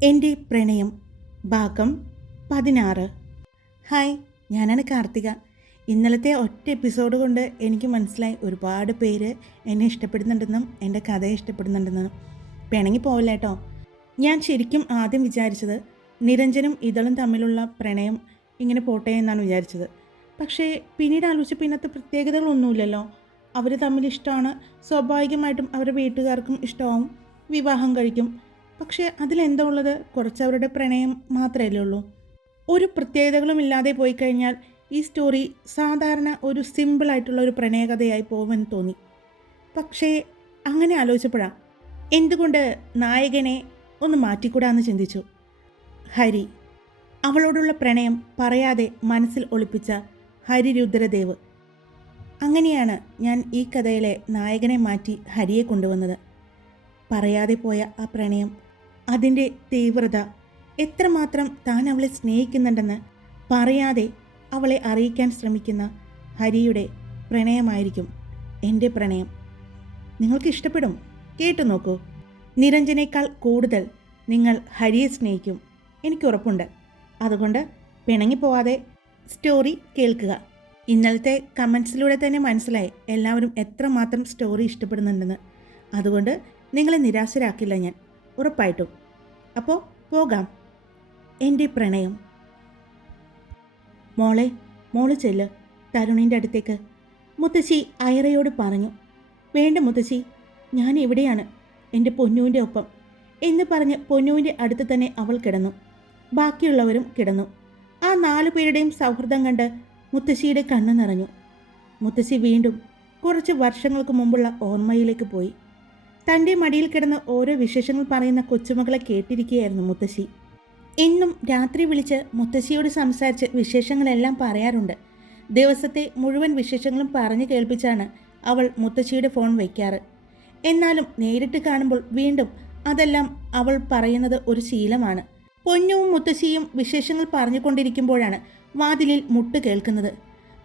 എൻ്റെ പ്രണയം ഭാഗം 16. ഹായ്, ഞാനാണ് കാർത്തിക. ഇന്നലത്തെ ഒറ്റ എപ്പിസോഡ് കൊണ്ട് എനിക്ക് മനസ്സിലായി ഒരുപാട് പേര് എന്നെ ഇഷ്ടപ്പെടുന്നുണ്ടെന്നും എൻ്റെ കഥയെ ഇഷ്ടപ്പെടുന്നുണ്ടെന്നും. പിണങ്ങി പോവില്ല കേട്ടോ. ഞാൻ ശരിക്കും ആദ്യം വിചാരിച്ചത് നിരഞ്ജനും ഇതളും തമ്മിലുള്ള പ്രണയം ഇങ്ങനെ പോട്ടെ എന്നാണ് വിചാരിച്ചത്. പക്ഷേ പിന്നീട് ആലോചിച്ചപ്പോൾ ഇതിനകത്ത് പ്രത്യേകതകളൊന്നുമില്ലല്ലോ. അവർ തമ്മിൽ ഇഷ്ടമാണ്, സ്വാഭാവികമായിട്ടും അവരുടെ വീട്ടുകാർക്കും ഇഷ്ടമാവും, വിവാഹം കഴിക്കും. പക്ഷേ അതിലെന്താ ഉള്ളത്? കുറച്ച് അവരുടെ പ്രണയം മാത്രമല്ലേ ഉള്ളൂ. ഒരു പ്രത്യേകതകളും ഇല്ലാതെ പോയി കഴിഞ്ഞാൽ ഈ സ്റ്റോറി സാധാരണ ഒരു സിമ്പിളായിട്ടുള്ള ഒരു പ്രണയകഥയായി പോകുമെന്ന് തോന്നി. പക്ഷേ അങ്ങനെ ആലോചിച്ചപ്പോഴാണ് എന്തുകൊണ്ട് നായകനെ ഒന്ന് മാറ്റിക്കൂടാന്ന് ചിന്തിച്ചു. ഹരി, അവളോടുള്ള പ്രണയം പറയാതെ മനസ്സിൽ ഒളിപ്പിച്ച ഹരിരുദ്രദേവ്. അങ്ങനെയാണ് ഞാൻ ഈ കഥയിലെ നായകനെ മാറ്റി ഹരിയെ കൊണ്ടുവന്നത്. പറയാതെ പോയ ആ പ്രണയം, അതിൻ്റെ തീവ്രത, എത്രമാത്രം താൻ അവളെ സ്നേഹിക്കുന്നുണ്ടെന്ന് പറയാതെ അവളെ അറിയിക്കാൻ ശ്രമിക്കുന്ന ഹരിയുടെ പ്രണയമായിരിക്കും എൻ്റെ പ്രണയം. നിങ്ങൾക്ക് ഇഷ്ടപ്പെടും, കേട്ടു നോക്കൂ. നിരഞ്ജനേക്കാൾ കൂടുതൽ നിങ്ങൾ ഹരിയെ സ്നേഹിക്കും, എനിക്കുറപ്പുണ്ട്. അതുകൊണ്ട് പിണങ്ങിപ്പോവാതെ സ്റ്റോറി കേൾക്കുക. ഇന്നലത്തെ കമൻസിലൂടെ തന്നെ മനസ്സിലായി എല്ലാവരും എത്രമാത്രം സ്റ്റോറി ഇഷ്ടപ്പെടുന്നുണ്ടെന്ന്. അതുകൊണ്ട് നിങ്ങളെ നിരാശരാക്കില്ല ഞാൻ, ഉറപ്പായിട്ടും. അപ്പോൾ പോകാം. എൻ്റെ പ്രണയം. മോള് ചെല്ല് തരുണിൻ്റെ അടുത്തേക്ക്, മുത്തശ്ശി ഐറയോട് പറഞ്ഞു. വേണ്ട മുത്തശ്ശി, ഞാൻ ഇവിടെയാണ് എൻ്റെ പൊന്നുവിൻ്റെ ഒപ്പം എന്ന് പറഞ്ഞ് പൊന്നുവിൻ്റെ അടുത്ത് തന്നെ അവൾ കിടന്നു. ബാക്കിയുള്ളവരും കിടന്നു. ആ 4 പേരുടെയും സൗഹൃദം കണ്ട് മുത്തശ്ശിയുടെ കണ്ണ് നിറഞ്ഞു. മുത്തശ്ശി വീണ്ടും കുറച്ച് വർഷങ്ങൾക്ക് മുമ്പുള്ള ഓർമ്മയിലേക്ക് പോയി. തൻ്റെ മടിയിൽ കിടന്ന് ഓരോ വിശേഷങ്ങൾ പറയുന്ന കൊച്ചുമകളെ കേട്ടിരിക്കുകയായിരുന്നു മുത്തശ്ശി. എന്നും രാത്രി വിളിച്ച് മുത്തശ്ശിയോട് സംസാരിച്ച് വിശേഷങ്ങളെല്ലാം പറയാറുണ്ട്. ദിവസത്തെ മുഴുവൻ വിശേഷങ്ങളും പറഞ്ഞു കേൾപ്പിച്ചാണ് അവൾ മുത്തശ്ശിയുടെ ഫോൺ വയ്ക്കാറ്. എന്നാലും നേരിട്ട് കാണുമ്പോൾ വീണ്ടും അതെല്ലാം അവൾ പറയുന്നത് ഒരു ശീലമാണ്. പൊന്നുവും മുത്തശ്ശിയും വിശേഷങ്ങൾ പറഞ്ഞുകൊണ്ടിരിക്കുമ്പോഴാണ് വാതിലിൽ മുട്ട് കേൾക്കുന്നത്.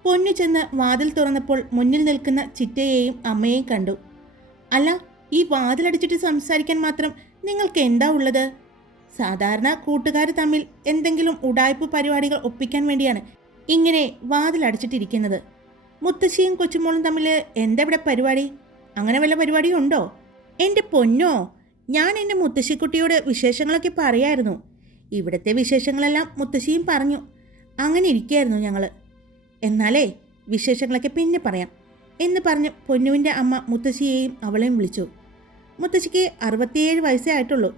പൊന്നു ചെന്ന് വാതിൽ തുറന്നപ്പോൾ മുന്നിൽ നിൽക്കുന്ന ചിറ്റയെയും അമ്മയെയും കണ്ടു. അല്ല, ഈ വാതിലടിച്ചിട്ട് സംസാരിക്കാൻ മാത്രം നിങ്ങൾക്ക് എന്താ ഉള്ളത്? സാധാരണ കൂട്ടുകാർ തമ്മിൽ എന്തെങ്കിലും ഉടായ്പ പരിപാടികൾ ഒപ്പിക്കാൻ വേണ്ടിയാണ് ഇങ്ങനെ വാതിലടച്ചിട്ടിരിക്കുന്നത്. മുത്തശ്ശിയും കൊച്ചുമോളും തമ്മിൽ എന്താ ഇവിടെ പരിപാടി? അങ്ങനെ വല്ല പരിപാടിയും ഉണ്ടോ? എൻ്റെ പൊന്നോ, ഞാൻ എൻ്റെ മുത്തശ്ശിക്കുട്ടിയോട് വിശേഷങ്ങളൊക്കെ പറയായിരുന്നു. ഇവിടുത്തെ വിശേഷങ്ങളെല്ലാം മുത്തശ്ശിയും പറഞ്ഞു. അങ്ങനെ ഇരിക്കുകയായിരുന്നു ഞങ്ങൾ. എന്നാലേ വിശേഷങ്ങളൊക്കെ പിന്നെ പറയാം എന്ന് പറഞ്ഞ് പൊന്നുവിൻ്റെ അമ്മ മുത്തശ്ശിയെയും അവളെയും വിളിച്ചു. മുത്തശ്ശിക്ക് 67 വയസ്സേ ആയിട്ടുള്ളൂ.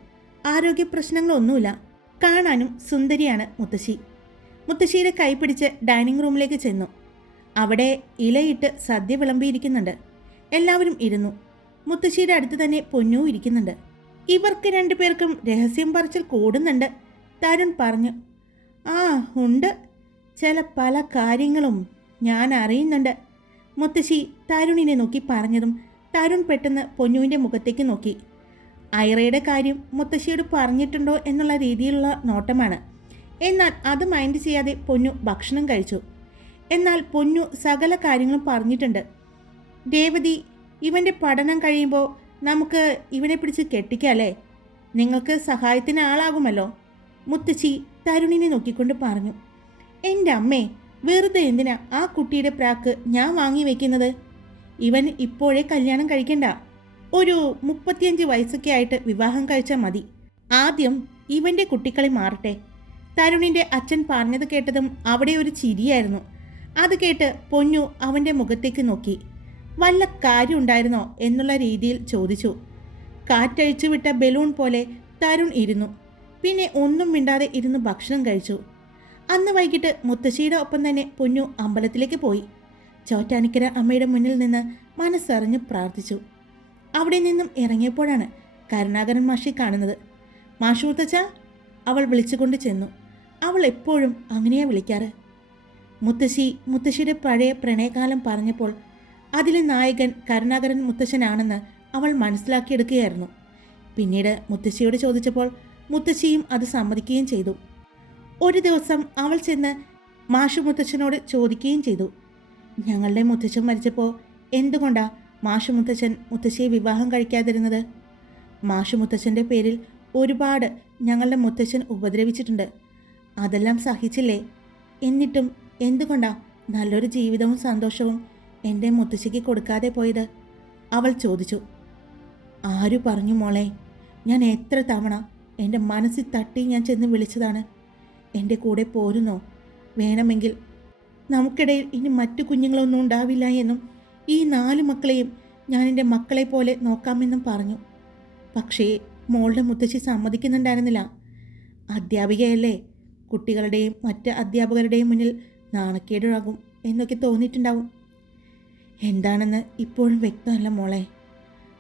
ആരോഗ്യ പ്രശ്നങ്ങളൊന്നുമില്ല. കാണാനും സുന്ദരിയാണ് മുത്തശ്ശി. മുത്തശ്ശിയുടെ കൈ പിടിച്ച് ഡൈനിങ് റൂമിലേക്ക് ചെന്നു. അവിടെ ഇലയിട്ട് സദ്യ വിളമ്പിയിരിക്കുന്നുണ്ട്. എല്ലാവരും ഇരുന്നു. മുത്തശ്ശിയുടെ അടുത്ത് തന്നെ പൊന്നുവും ഇരിക്കുന്നുണ്ട്. ഇവർക്ക് 2 പേർക്കും രഹസ്യം പറച്ചിൽ കൂടുന്നുണ്ട്, തരുൺ പറഞ്ഞു. ആ ഉണ്ട്, ചില പല കാര്യങ്ങളും ഞാൻ അറിയുന്നുണ്ട്, മുത്തശ്ശി തരുണിനെ നോക്കി പറഞ്ഞതും തരുൺ പെട്ടെന്ന് പൊന്നുവിൻ്റെ മുഖത്തേക്ക് നോക്കി. ഐറയുടെ കാര്യം മുത്തശ്ശിയോട് പറഞ്ഞിട്ടുണ്ടോ എന്നുള്ള രീതിയിലുള്ള നോട്ടമാണ്. എന്നാൽ അത് മൈൻഡ് ചെയ്യാതെ പൊന്നു ഭക്ഷണം കഴിച്ചു. എന്നാൽ പൊന്നു സകല കാര്യങ്ങളും പറഞ്ഞിട്ടുണ്ട്. രേവതി, ഇവൻ്റെ പഠനം കഴിയുമ്പോൾ നമുക്ക് ഇവനെ പിടിച്ച് കെട്ടിക്കാല്ലേ? നിങ്ങൾക്ക് സഹായത്തിന് ആളാകുമല്ലോ, മുത്തശ്ശി തരുണിനെ നോക്കിക്കൊണ്ട് പറഞ്ഞു. എൻ്റെ അമ്മേ, വെറുതെ എന്തിനാ ആ കുട്ടിയുടെ പ്രാക്ക് ഞാൻ വാങ്ങി വയ്ക്കുന്നത്? ഇവൻ ഇപ്പോഴേ കല്യാണം കഴിക്കണ്ട. ഒരു 35 വയസ്സൊക്കെ ആയിട്ട് വിവാഹം കഴിച്ചാൽ മതി. ആദ്യം ഇവൻ്റെ കുട്ടിക്കളി മാറട്ടെ. തരുണിൻ്റെ അച്ഛൻ പറഞ്ഞത് കേട്ടതും അവിടെ ഒരു ചിരിയായിരുന്നു. അത് കേട്ട് പൊന്നു അവൻ്റെ മുഖത്തേക്ക് നോക്കി. വല്ല കാര്യം ഉണ്ടായിരുന്നോ എന്നുള്ള രീതിയിൽ ചോദിച്ചു. കാറ്റഴിച്ചു വിട്ട ബലൂൺ പോലെ തരുൺ ഇരുന്നു. പിന്നെ ഒന്നും മിണ്ടാതെ ഇരുന്ന് ഭക്ഷണം കഴിച്ചു. അന്ന് വൈകിട്ട് മുത്തശ്ശിയുടെ ഒപ്പം തന്നെ പൊന്നു അമ്പലത്തിലേക്ക് പോയി. ചോറ്റാനിക്കര അമ്മയുടെ മുന്നിൽ നിന്ന് മനസ്സറിഞ്ഞ് പ്രാർത്ഥിച്ചു. അവിടെ നിന്നും ഇറങ്ങിയപ്പോഴാണ് കരുണാകരൻ മാഷി കാണുന്നത്. മാഷു മുത്തച്ഛ, അവൾ വിളിച്ചുകൊണ്ട് ചെന്നു. അവൾ എപ്പോഴും അങ്ങനെയാ വിളിക്കാറ്. മുത്തശ്ശിയുടെ പഴയ പ്രണയകാലം പറഞ്ഞപ്പോൾ അതിലെ നായകൻ കരുണാകരൻ മുത്തശ്ശനാണെന്ന് അവൾ മനസ്സിലാക്കിയെടുക്കുകയായിരുന്നു. പിന്നീട് മുത്തശ്ശിയോട് ചോദിച്ചപ്പോൾ മുത്തശ്ശിയും അത് സമ്മതിക്കുകയും ചെയ്തു. ഒരു ദിവസം അവൾ ചെന്ന് മാഷു മുത്തച്ഛനോട് ചോദിക്കുകയും ചെയ്തു, ഞങ്ങളുടെ മുത്തച്ഛൻ മരിച്ചപ്പോൾ എന്തുകൊണ്ടാ മാഷു മുത്തച്ഛൻ മുത്തശ്ശിയെ വിവാഹം കഴിക്കാതിരുന്നത്? മാഷു മുത്തച്ഛൻ്റെ പേരിൽ ഒരുപാട് ഞങ്ങളുടെ മുത്തശ്ശൻ ഉപദ്രവിച്ചിട്ടുണ്ട്. അതെല്ലാം സഹിച്ചില്ലേ? എന്നിട്ടും എന്തുകൊണ്ടാ നല്ലൊരു ജീവിതവും സന്തോഷവും എൻ്റെ മുത്തശ്ശിക്ക് കൊടുക്കാതെ പോയത്? അവൾ ചോദിച്ചു. ആരു പറഞ്ഞു മോളെ? ഞാൻ എത്ര തവണ എൻ്റെ മനസ്സിൽ തട്ടി ഞാൻ ചെന്ന് വിളിച്ചതാണ്. എൻ്റെ കൂടെ പോരുന്നോ? വേണമെങ്കിൽ നമുക്കിടയിൽ ഇനി മറ്റു കുഞ്ഞുങ്ങളൊന്നും ഉണ്ടാവില്ല എന്നും ഈ 4 മക്കളെയും ഞാൻ എൻ്റെ മക്കളെ പോലെ നോക്കാമെന്നും പറഞ്ഞു. പക്ഷേ മോളുടെ മുത്തശ്ശി സമ്മതിക്കുന്നുണ്ടായിരുന്നില്ല. അധ്യാപികയല്ലേ, കുട്ടികളുടെയും മറ്റ് അധ്യാപകരുടെയും മുന്നിൽ നാണക്കേടാകും എന്നൊക്കെ തോന്നിയിട്ടുണ്ടാവും. എന്താണെന്ന് ഇപ്പോഴും വ്യക്തമല്ല മോളെ.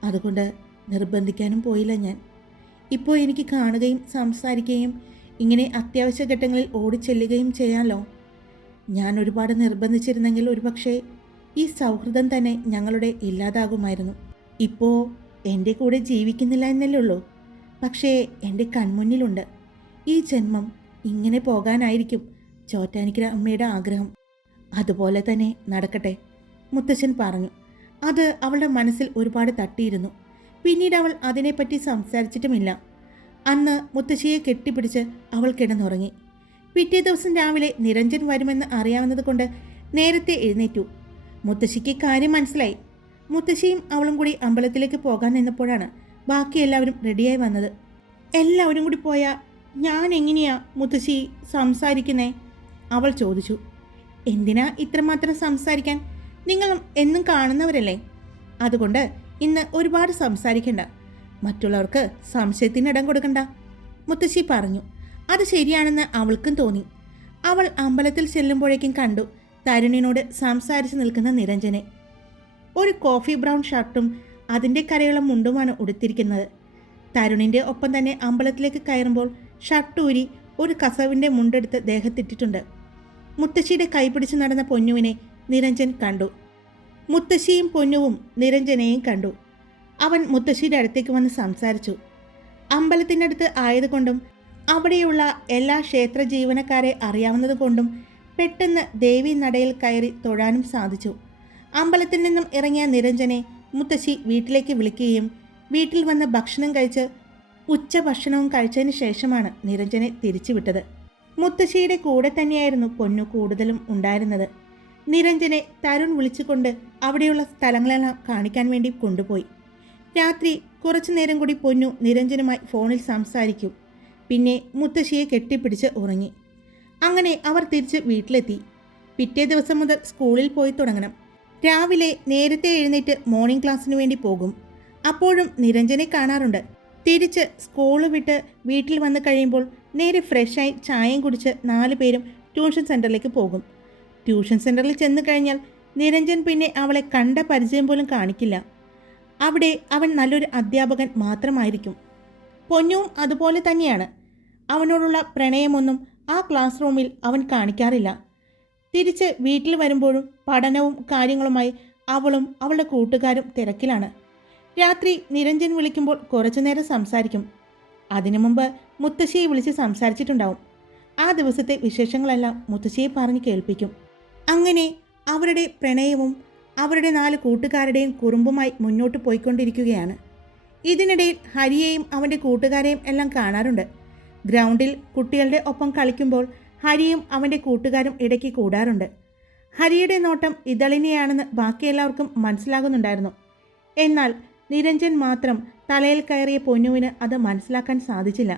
അതുകൊണ്ട് നിർബന്ധിക്കാനും പോയില്ല ഞാൻ. ഇപ്പോൾ എനിക്ക് കാണുകയും സംസാരിക്കുകയും ഇങ്ങനെ അത്യാവശ്യ ഘട്ടങ്ങളിൽ ഓടിച്ചെല്ലുകയും ചെയ്യാമല്ലോ. ഞാൻ ഒരുപാട് നിർബന്ധിച്ചിരുന്നെങ്കിൽ ഒരുപക്ഷെ ഈ സൗഹൃദം തന്നെ ഞങ്ങളുടെ ഇല്ലാതാകുമായിരുന്നു. ഇപ്പോൾ എൻ്റെ കൂടെ ജീവിക്കുന്നില്ല എന്നല്ലേ ഉള്ളൂ, പക്ഷേ എൻ്റെ കൺമുന്നിലുണ്ട്. ഈ ജന്മം ഇങ്ങനെ പോകാനായിരിക്കും ചോറ്റാനിക്കര അമ്മയുടെ ആഗ്രഹം. അതുപോലെ തന്നെ നടക്കട്ടെ, മുത്തശ്ശൻ പറഞ്ഞു. അത് അവളുടെ മനസ്സിൽ ഒരുപാട് തട്ടിയിരുന്നു. പിന്നീട് അവൾ അതിനെപ്പറ്റി സംസാരിച്ചിട്ടുമില്ല. അന്ന് മുത്തശ്ശിയെ കെട്ടിപ്പിടിച്ച് അവൾ കിടന്നുറങ്ങി. പിറ്റേ ദിവസം രാവിലെ നിരഞ്ജൻ വരുമെന്ന് അറിയാവുന്നത് കൊണ്ട് നേരത്തെ എഴുന്നേറ്റു. മുത്തശ്ശിക്ക് കാര്യം മനസ്സിലായി. മുത്തശ്ശിയും അവളും കൂടി അമ്പലത്തിലേക്ക് പോകാൻ നിന്നപ്പോഴാണ് ബാക്കി എല്ലാവരും റെഡിയായി വന്നത്. എല്ലാവരും കൂടി പോയാൽ ഞാൻ എങ്ങനെയാ മുത്തശ്ശി സംസാരിക്കുന്നേ? അവൾ ചോദിച്ചു. എന്തിനാ ഇത്രമാത്രം സംസാരിക്കാൻ? നിങ്ങൾ എന്നും കാണുന്നവരല്ലേ. അതുകൊണ്ട് ഇന്ന് ഒരുപാട് സംസാരിക്കണ്ട, മറ്റുള്ളവർക്ക് സംശയത്തിനിടം കൊടുക്കണ്ട, മുത്തശ്ശി പറഞ്ഞു. അത് ശരിയാണെന്ന് അവൾക്കും തോന്നി. അവൾ അമ്പലത്തിൽ ചെല്ലുമ്പോഴേക്കും കണ്ടു തരുണിനോട് സംസാരിച്ച് നിൽക്കുന്ന നിരഞ്ജനെ. ഒരു കോഫി ബ്രൗൺ ഷർട്ടും അതിൻ്റെ കരയുള്ള മുണ്ടുമാണ് ഉടുത്തിരിക്കുന്നത്. തരുണിൻ്റെ ഒപ്പം തന്നെ അമ്പലത്തിലേക്ക് കയറുമ്പോൾ ഷർട്ടൂരി ഒരു കസവിൻ്റെ മുണ്ടെടുത്ത് ദേഹത്തിട്ടിട്ടുണ്ട്. മുത്തശ്ശിയുടെ കൈപിടിച്ച് നടന്ന പൊന്നുവിനെ നിരഞ്ജൻ കണ്ടു. മുത്തശ്ശിയും പൊന്നുവും നിരഞ്ജനെയും കണ്ടു. അവൻ മുത്തശ്ശിയുടെ അടുത്തേക്ക് വന്ന് സംസാരിച്ചു. അമ്പലത്തിനടുത്ത് ആയതുകൊണ്ടും അവിടെയുള്ള എല്ലാ ക്ഷേത്ര ജീവനക്കാരെ അറിയാവുന്നതുകൊണ്ടും പെട്ടെന്ന് ദേവി നടയിൽ കയറി തൊഴാനും സാധിച്ചു. അമ്പലത്തിൽ നിന്നും ഇറങ്ങിയ നിരഞ്ജനെ മുത്തശ്ശി വീട്ടിലേക്ക് വിളിക്കുകയും വീട്ടിൽ വന്ന് ഭക്ഷണം കഴിച്ച് ഉച്ചഭക്ഷണവും കഴിച്ചതിന് ശേഷമാണ് നിരഞ്ജനെ തിരിച്ചുവിട്ടത്. മുത്തശ്ശിയുടെ കൂടെ തന്നെയായിരുന്നു പൊന്നു കൂടുതലും ഉണ്ടായിരുന്നത്. നിരഞ്ജനെ തരുൺ വിളിച്ചുകൊണ്ട് അവിടെയുള്ള സ്ഥലങ്ങളെല്ലാം കാണിക്കാൻ വേണ്ടി കൊണ്ടുപോയി. രാത്രി കുറച്ചു നേരം കൂടി പൊന്നു നിരഞ്ജനുമായി ഫോണിൽ സംസാരിക്കും. പിന്നെ മുത്തശ്ശിയെ കെട്ടിപ്പിടിച്ച് ഉറങ്ങി. അങ്ങനെ അവർ തിരിച്ച് വീട്ടിലെത്തി. പിറ്റേ ദിവസം മുതൽ സ്കൂളിൽ പോയി തുടങ്ങണം. രാവിലെ നേരത്തെ എഴുന്നേറ്റ് മോർണിംഗ് ക്ലാസ്സിന് വേണ്ടി പോകും. അപ്പോഴും നിരഞ്ജനെ കാണാറുണ്ട്. തിരിച്ച് സ്കൂൾ വിട്ട് വീട്ടിൽ വന്ന് കഴിയുമ്പോൾ നേരെ ഫ്രഷായി ചായയും കുടിച്ച് 4 പേരും ട്യൂഷൻ സെൻറ്ററിലേക്ക് പോകും. ട്യൂഷൻ സെൻറ്ററിൽ ചെന്ന് കഴിഞ്ഞാൽ നിരഞ്ജൻ പിന്നെ അവളെ കണ്ട പരിചയം പോലും കാണിക്കില്ല. അവിടെ അവൻ നല്ലൊരു അധ്യാപകൻ മാത്രമായിരിക്കും. പൊന്നുവും അതുപോലെ തന്നെയാണ്. അവനോടുള്ള പ്രണയമൊന്നും ആ ക്ലാസ് റൂമിൽ അവൻ കാണിക്കാറില്ല. തിരിച്ച് വീട്ടിൽ വരുമ്പോഴും പഠനവും കാര്യങ്ങളുമായി അവളും അവളുടെ കൂട്ടുകാരും തിരക്കിലാണ്. രാത്രി നിരഞ്ജൻ വിളിക്കുമ്പോൾ കുറച്ചു നേരം സംസാരിക്കും. അതിനു മുമ്പ് മുത്തശ്ശിയെ വിളിച്ച് സംസാരിച്ചിട്ടുണ്ടാവും. ആ ദിവസത്തെ വിശേഷങ്ങളെല്ലാം മുത്തശ്ശിയെ പറഞ്ഞ് കേൾപ്പിക്കും. അങ്ങനെ അവരുടെ പ്രണയവും അവരുടെ 4 കൂട്ടുകാരുടെയും കുറുമ്പുമായി മുന്നോട്ട് പോയിക്കൊണ്ടിരിക്കുകയാണ്. ഇതിനിടയിൽ ഹരിയെയും അവൻ്റെ കൂട്ടുകാരെയും എല്ലാം കാണാറുണ്ട്. ഗ്രൗണ്ടിൽ കുട്ടികളുടെ ഒപ്പം കളിക്കുമ്പോൾ ഹരിയും അവൻ്റെ കൂട്ടുകാരും ഇടയ്ക്ക് കൂടാറുണ്ട്. ഹരിയുടെ നോട്ടം ഇതളിനെയാണെന്ന് ബാക്കി എല്ലാവർക്കും മനസ്സിലാകുന്നുണ്ടായിരുന്നു. എന്നാൽ നിരഞ്ജൻ മാത്രം തലയിൽ കയറിയ പൊന്നുവിന് അത് മനസ്സിലാക്കാൻ സാധിച്ചില്ല.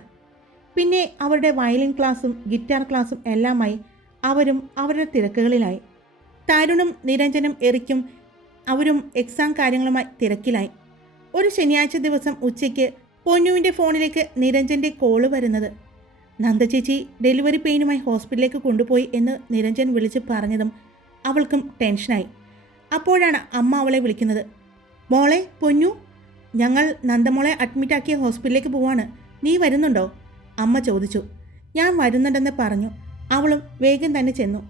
പിന്നെ അവരുടെ വയലിൻ ക്ലാസ്സും ഗിറ്റാർ ക്ലാസ്സും എല്ലാമായി അവരും അവരുടെ തിരക്കുകളിലായി. തരുണും നിരഞ്ജനും എറിക്കും അവരും എക്സാം കാര്യങ്ങളുമായി തിരക്കിലായി. ഒരു ശനിയാഴ്ച ദിവസം ഉച്ചയ്ക്ക് പൊന്നുവിൻ്റെ ഫോണിലേക്ക് നിരഞ്ജൻ്റെ കോള് വരുന്നത്. നന്ദചേച്ചി ഡെലിവറി പെയിനുമായി ഹോസ്പിറ്റലിലേക്ക് കൊണ്ടുപോയി എന്ന് നിരഞ്ജൻ വിളിച്ച് പറഞ്ഞതും അവൾക്കും ടെൻഷനായി. അപ്പോഴാണ് അമ്മ അവളെ വിളിക്കുന്നത്. മോളെ പൊന്നു, ഞങ്ങൾ നന്ദമോളെ അഡ്മിറ്റാക്കിയ ഹോസ്പിറ്റലിലേക്ക് പോവാണ്, നീ വരുന്നുണ്ടോ? അമ്മ ചോദിച്ചു. ഞാൻ വരുന്നുണ്ടെന്ന് പറഞ്ഞു. അവളും വേഗം തന്നെ ചെന്നു.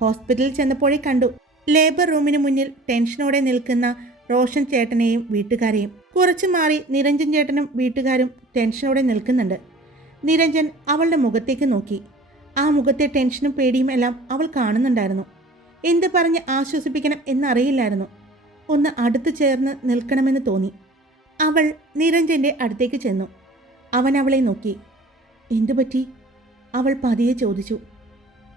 ഹോസ്പിറ്റലിൽ ചെന്നപ്പോഴേ കണ്ടു ലേബർ റൂമിന് മുന്നിൽ ടെൻഷനോടെ നിൽക്കുന്ന റോഷൻ ചേട്ടനെയും വീട്ടുകാരെയും. കുറച്ചു മാറി നിരഞ്ജൻ ചേട്ടനും വീട്ടുകാരും ടെൻഷനോടെ നിൽക്കുന്നുണ്ട്. നിരഞ്ജൻ അവളുടെ മുഖത്തേക്ക് നോക്കി. ആ മുഖത്തെ ടെൻഷനും പേടിയും എല്ലാം അവൾ കാണുന്നുണ്ടായിരുന്നു. എന്ത് പറഞ്ഞ് ആശ്വസിപ്പിക്കണം എന്നറിയില്ലായിരുന്നു. ഒന്ന് അടുത്തു ചേർന്ന് നിൽക്കണമെന്ന് തോന്നി. അവൾ നിരഞ്ജൻ്റെ അടുത്തേക്ക് ചെന്നു. അവൻ അവളെ നോക്കി. എന്തു പറ്റി? അവൾ പതിയെ ചോദിച്ചു.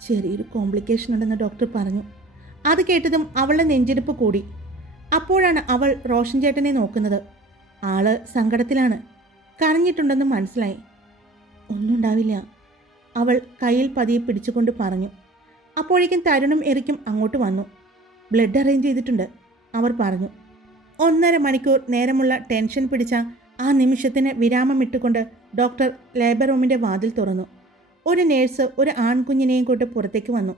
ചെറിയൊരു കോംപ്ലിക്കേഷൻ ഉണ്ടെന്ന് ഡോക്ടർ പറഞ്ഞു. അത് കേട്ടതും അവളുടെ നെഞ്ചിടിപ്പ് കൂടി. അപ്പോഴാണ് അവൾ റോഷൻ ചേട്ടനെ നോക്കുന്നത്. ആള് സങ്കടത്തിലാണ്. കരഞ്ഞിട്ടുണ്ടെന്ന് മനസ്സിലായി. ഒന്നും ഉണ്ടാവില്ല, അവൾ കയ്യിൽ പതിയെ പിടിച്ചുകൊണ്ട് പറഞ്ഞു. അപ്പോഴേക്കും തരുണും എറിക്കും അങ്ങോട്ട് വന്നു. ബ്ലഡ് അറേഞ്ച് ചെയ്തിട്ടുണ്ട്, അവർ പറഞ്ഞു. 1.5 മണിക്കൂർ നേരമുള്ള ടെൻഷൻ പിടിച്ച ആ നിമിഷത്തിന് വിരാമമിട്ടുകൊണ്ട് ഡോക്ടർ ലേബർ റൂമിൻ്റെ വാതിൽ തുറന്നു. ഒരു നേഴ്സ് ഒരു ആൺകുഞ്ഞിനെയും കൊണ്ട് പുറത്തേക്ക് വന്നു.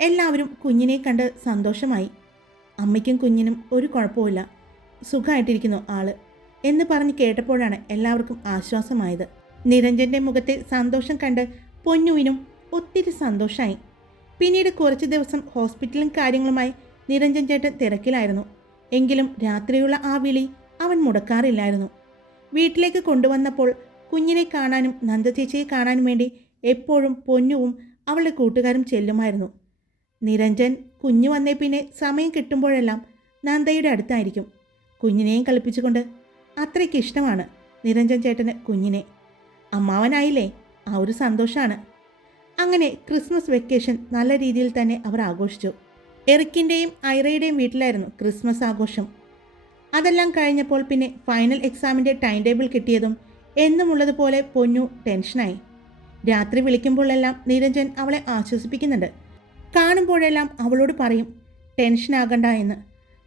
എല്ലാവരും കുഞ്ഞിനെ കണ്ട് സന്തോഷമായി. അമ്മയ്ക്കും കുഞ്ഞിനും ഒരു കുഴപ്പമില്ല, സുഖമായിട്ടിരിക്കുന്നു ആള് എന്ന് പറഞ്ഞ് കേട്ടപ്പോഴാണ് എല്ലാവർക്കും ആശ്വാസമായത്. നിരഞ്ജൻ്റെ മുഖത്തെ സന്തോഷം കണ്ട് പൊന്നുവിനും ഒത്തിരി സന്തോഷമായി. പിന്നീട് കുറച്ച് ദിവസം ഹോസ്പിറ്റലും കാര്യങ്ങളുമായി നിരഞ്ജൻ ചേട്ടൻ തിരക്കിലായിരുന്നു. എങ്കിലും രാത്രിയുള്ള ആ വിളി അവൻ മുടക്കാറില്ലായിരുന്നു. വീട്ടിലേക്ക് കൊണ്ടുവന്നപ്പോൾ കുഞ്ഞിനെ കാണാനും നന്ദചേച്ചിയെ കാണാനും വേണ്ടി എപ്പോഴും പൊന്നുവും അവളുടെ കൂട്ടുകാരും ചെല്ലുമായിരുന്നു. നിരഞ്ജൻ കുഞ്ഞു വന്നേ പിന്നെ സമയം കിട്ടുമ്പോഴെല്ലാം നന്ദയുടെ അടുത്തായിരിക്കും, കുഞ്ഞിനെയും കളിപ്പിച്ചുകൊണ്ട്. അത്രയ്ക്ക് ഇഷ്ടമാണ് നിരഞ്ജൻ ചേട്ടന് കുഞ്ഞിനെ. അമ്മാവനായില്ലേ, ആ ഒരു സന്തോഷമാണ്. അങ്ങനെ ക്രിസ്മസ് വെക്കേഷൻ നല്ല രീതിയിൽ തന്നെ അവർ ആഘോഷിച്ചു. എറിക്കിൻ്റെയും ഐറയുടെയും വീട്ടിലായിരുന്നു ക്രിസ്മസ് ആഘോഷം. അതെല്ലാം കഴിഞ്ഞപ്പോൾ പിന്നെ ഫൈനൽ എക്സാമിൻ്റെ ടൈം ടേബിൾ കിട്ടിയതും എന്നുമുള്ളതുപോലെ പൊന്നു ടെൻഷനായി. രാത്രി വിളിക്കുമ്പോഴെല്ലാം നിരഞ്ജൻ അവളെ ആശ്വസിപ്പിക്കുന്നുണ്ട്. കാണുമ്പോഴെല്ലാം അവളോട് പറയും ടെൻഷനാകണ്ട എന്ന്.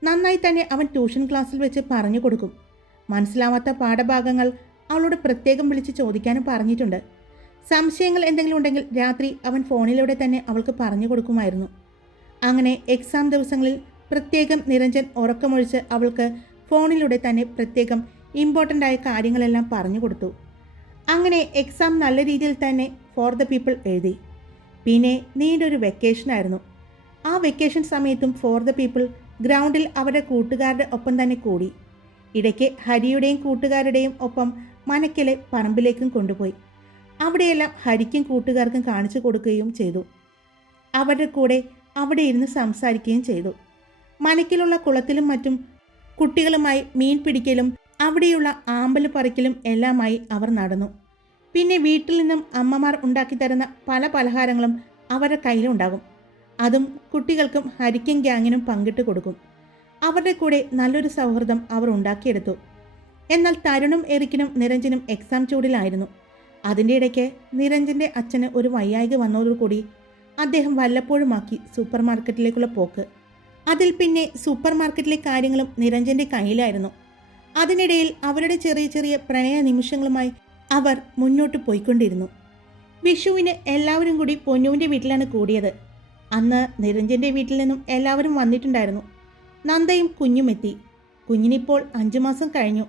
നന്നായി തന്നെ അവൻ ട്യൂഷൻ ക്ലാസ്സിൽ വെച്ച് പറഞ്ഞു കൊടുക്കും. മനസ്സിലാവാത്ത പാഠഭാഗങ്ങൾ അവളോട് പ്രത്യേകം വിളിച്ച് ചോദിക്കാനും പറഞ്ഞിട്ടുണ്ട്. സംശയങ്ങൾ എന്തെങ്കിലും ഉണ്ടെങ്കിൽ രാത്രി അവൻ ഫോണിലൂടെ തന്നെ അവൾക്ക് പറഞ്ഞു കൊടുക്കുമായിരുന്നു. അങ്ങനെ എക്സാം ദിവസങ്ങളിൽ പ്രത്യേകം നിരഞ്ജൻ ഉറക്കമൊഴിച്ച് അവൾക്ക് ഫോണിലൂടെ തന്നെ പ്രത്യേകം ഇമ്പോർട്ടൻ്റ് ആയ കാര്യങ്ങളെല്ലാം പറഞ്ഞു കൊടുത്തു. അങ്ങനെ എക്സാം നല്ല രീതിയിൽ തന്നെ ഫോർ ദ പീപ്പിൾ എഴുതി. പിന്നെ നീണ്ടൊരു വെക്കേഷനായിരുന്നു. ആ വെക്കേഷൻ സമയത്തും ഫോർ ദ പീപ്പിൾ ഗ്രൗണ്ടിൽ അവരുടെ കൂട്ടുകാരുടെ ഒപ്പം തന്നെ കൂടി. ഇടയ്ക്ക് ഹരിയുടെയും കൂട്ടുകാരുടെയും ഒപ്പം മനക്കലെ പറമ്പിലേക്കും കൊണ്ടുപോയി. അവിടെയെല്ലാം ഹരിക്കും കൂട്ടുകാർക്കും കാണിച്ചു കൊടുക്കുകയും ചെയ്തു. അവരുടെ കൂടെ അവിടെ ഇരുന്ന് സംസാരിക്കുകയും ചെയ്തു. മനക്കിലുള്ള കുളത്തിലും മറ്റും കുട്ടികളുമായി മീൻ പിടിക്കലും അവിടെയുള്ള ആമ്പല് പറിക്കലും എല്ലാമായി അവർ നടന്നു. പിന്നെ വീട്ടിൽ നിന്നും അമ്മമാർ ഉണ്ടാക്കി തരുന്ന പല പലഹാരങ്ങളും അവരുടെ കയ്യിലുണ്ടാകും. അതും കുട്ടികൾക്കും ഹരിക്കും ഗ്യാങ്ങിനും പങ്കിട്ട് കൊടുക്കും. അവരുടെ കൂടെ നല്ലൊരു സൗഹൃദം അവർ ഉണ്ടാക്കിയെടുത്തു. എന്നാൽ തരുണും എറിക്കിനും നിരഞ്ജനും എക്സാം ചൂടിലായിരുന്നു. അതിൻ്റെ ഇടയ്ക്ക് നിരഞ്ജൻ്റെ അച്ഛന് ഒരു വയ്യായ്ക വന്നതോടുകൂടി അദ്ദേഹം വല്ലപ്പോഴുമാക്കി സൂപ്പർ മാർക്കറ്റിലേക്കുള്ള പോക്ക്. അതിൽ പിന്നെ സൂപ്പർ മാർക്കറ്റിലെ കാര്യങ്ങളും നിരഞ്ജൻ്റെ കയ്യിലായിരുന്നു. അതിനിടയിൽ അവരുടെ ചെറിയ ചെറിയ പ്രണയ നിമിഷങ്ങളുമായി അവർ മുന്നോട്ട് പോയിക്കൊണ്ടിരുന്നു. വിഷുവിന് എല്ലാവരും കൂടി പൊന്നുവിൻ്റെ വീട്ടിലാണ് കൂടിയത്. അന്ന് നിരഞ്ജൻ്റെ വീട്ടിൽ നിന്നും എല്ലാവരും വന്നിട്ടുണ്ടായിരുന്നു. നന്ദയും കുഞ്ഞും എത്തി. കുഞ്ഞിനിപ്പോൾ 5 മാസം കഴിഞ്ഞു.